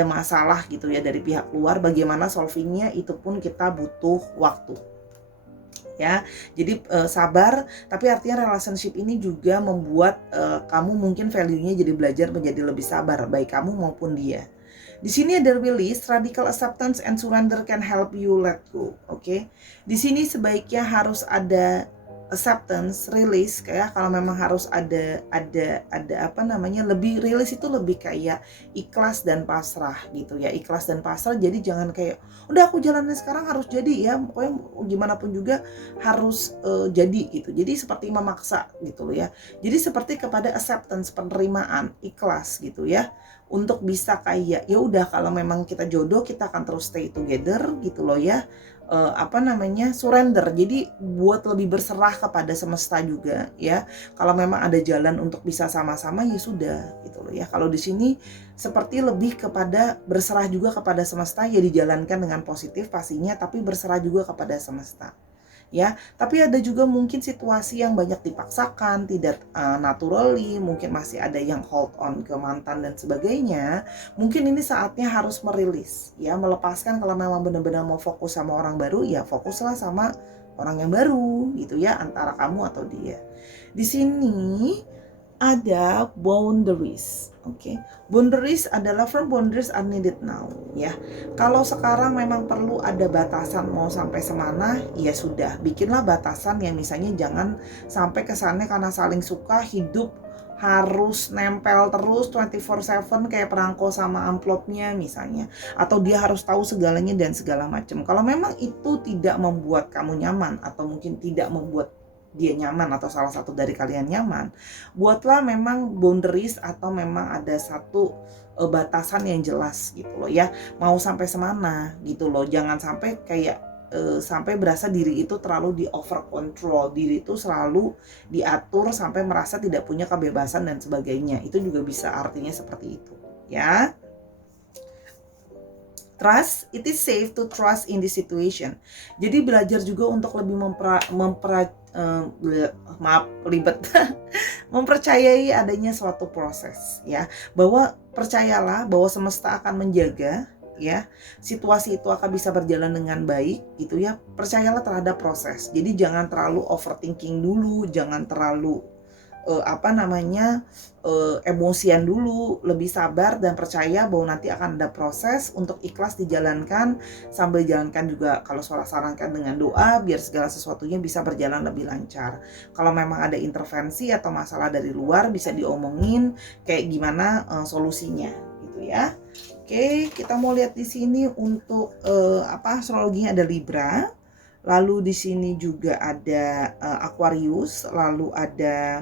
masalah gitu ya dari pihak luar. Bagaimana solvingnya itu pun kita butuh waktu ya. Jadi sabar, tapi artinya relationship ini juga membuat kamu mungkin value-nya jadi belajar menjadi lebih sabar, baik kamu maupun dia. Di sini ada release, radical acceptance and surrender can help you let go. Oke. Di sini sebaiknya harus ada acceptance, release, kayak kalau memang harus ada apa namanya, lebih release itu lebih kayak ikhlas dan pasrah gitu ya. Ikhlas dan pasrah, jadi jangan kayak udah aku jalannya sekarang harus jadi ya, pokoknya gimana pun juga harus jadi gitu. Jadi seperti memaksa gitu loh ya. Jadi seperti kepada acceptance, penerimaan, ikhlas gitu ya. Untuk bisa kayak ya udah kalau memang kita jodoh kita akan terus stay together gitu loh ya. Surrender. Jadi buat lebih berserah kepada semesta juga ya. Kalau memang ada jalan untuk bisa sama-sama ya sudah gitu loh ya. Kalau di sini seperti lebih kepada berserah juga kepada semesta, ya dijalankan dengan positif pastinya, tapi berserah juga kepada semesta. Ya, tapi ada juga mungkin situasi yang banyak dipaksakan, tidak naturally, mungkin masih ada yang hold on ke mantan dan sebagainya. Mungkin ini saatnya harus merilis, ya, melepaskan. Kalau memang benar-benar mau fokus sama orang baru, ya fokuslah sama orang yang baru, gitu ya, antara kamu atau dia. Di sini ada boundaries. Oke. Boundaries adalah firm boundaries are needed now ya. Kalau sekarang memang perlu ada batasan mau sampai semana, ya sudah, bikinlah batasan yang misalnya jangan sampai kesannya karena saling suka hidup harus nempel terus 24/7 kayak perangko sama amplopnya misalnya, atau dia harus tahu segalanya dan segala macam. Kalau memang itu tidak membuat kamu nyaman atau mungkin tidak membuat dia nyaman atau salah satu dari kalian nyaman, buatlah memang boundaries atau memang ada satu batasan yang jelas gitu loh ya. Mau sampai semana gitu loh. Jangan sampai kayak sampai berasa diri itu terlalu di over control, diri itu selalu diatur sampai merasa tidak punya kebebasan dan sebagainya. Itu juga bisa artinya seperti itu ya. Trust, it is safe to trust in this situation. Jadi belajar juga untuk lebih mempercayai adanya suatu proses ya. Bahwa percayalah bahwa semesta akan menjaga ya. Situasi itu akan bisa berjalan dengan baik gitu ya. Percayalah terhadap proses. Jadi jangan terlalu overthinking dulu, jangan terlalu emosian dulu, lebih sabar dan percaya bahwa nanti akan ada proses untuk ikhlas dijalankan, sambil jalankan juga kalau Sora sarankan dengan doa biar segala sesuatunya bisa berjalan lebih lancar. Kalau memang ada intervensi atau masalah dari luar bisa diomongin kayak gimana solusinya gitu ya. Oke, kita mau lihat di sini untuk astrologinya ada Libra. Lalu di sini juga ada Aquarius, lalu ada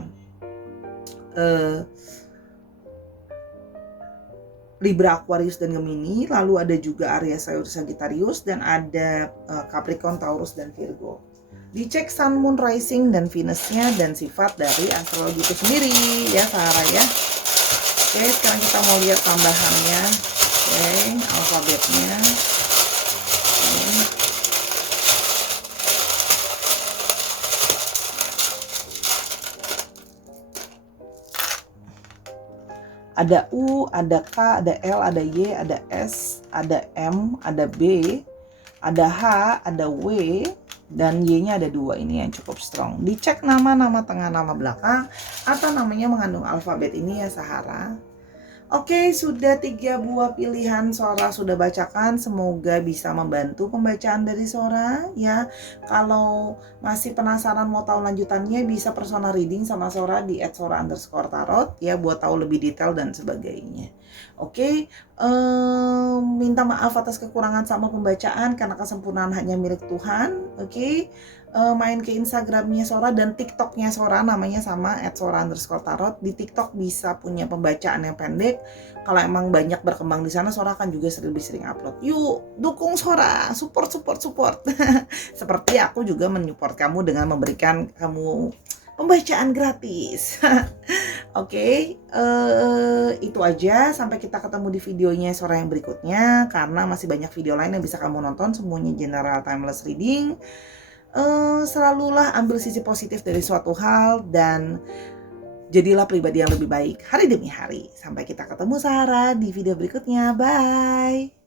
Libra, Aquarius dan Gemini, lalu ada juga Aries, Sagittarius, dan ada Capricorn, Taurus dan Virgo. Dicek Sun, Moon, Rising dan Venusnya dan sifat dari astrologi itu sendiri ya Sarah ya. Oke, sekarang kita mau lihat tambahannya. Oke, alfabetnya. Ada U, ada K, ada L, ada Y, ada S, ada M, ada B, ada H, ada W, dan Y-nya ada 2. Ini yang cukup strong. Dicek nama-nama tengah, nama belakang, atau namanya mengandung alfabet ini ya Sahara. Oke, sudah 3 buah pilihan Sora sudah bacakan. Semoga bisa membantu pembacaan dari Sora ya. Kalau masih penasaran mau tahu lanjutannya, bisa personal reading sama Sora di @sora_tarot ya, buat tahu lebih detail dan sebagainya. Oke, minta maaf atas kekurangan sama pembacaan karena kesempurnaan hanya milik Tuhan. Oke, main ke Instagramnya Sora dan TikToknya Sora, namanya sama @sora_tarot. Di TikTok bisa punya pembacaan yang pendek. Kalau emang banyak berkembang di sana, Sora akan juga lebih sering upload. Yuk, dukung Sora, support. Seperti aku juga menyupport kamu dengan memberikan kamu pembacaan gratis. Oke, itu aja. Sampai kita ketemu di videonya Sora yang berikutnya, karena masih banyak video lain yang bisa kamu nonton, semuanya general timeless reading. Selalulah ambil sisi positif dari suatu hal dan jadilah pribadi yang lebih baik hari demi hari. Sampai kita ketemu Sarah di video berikutnya. Bye.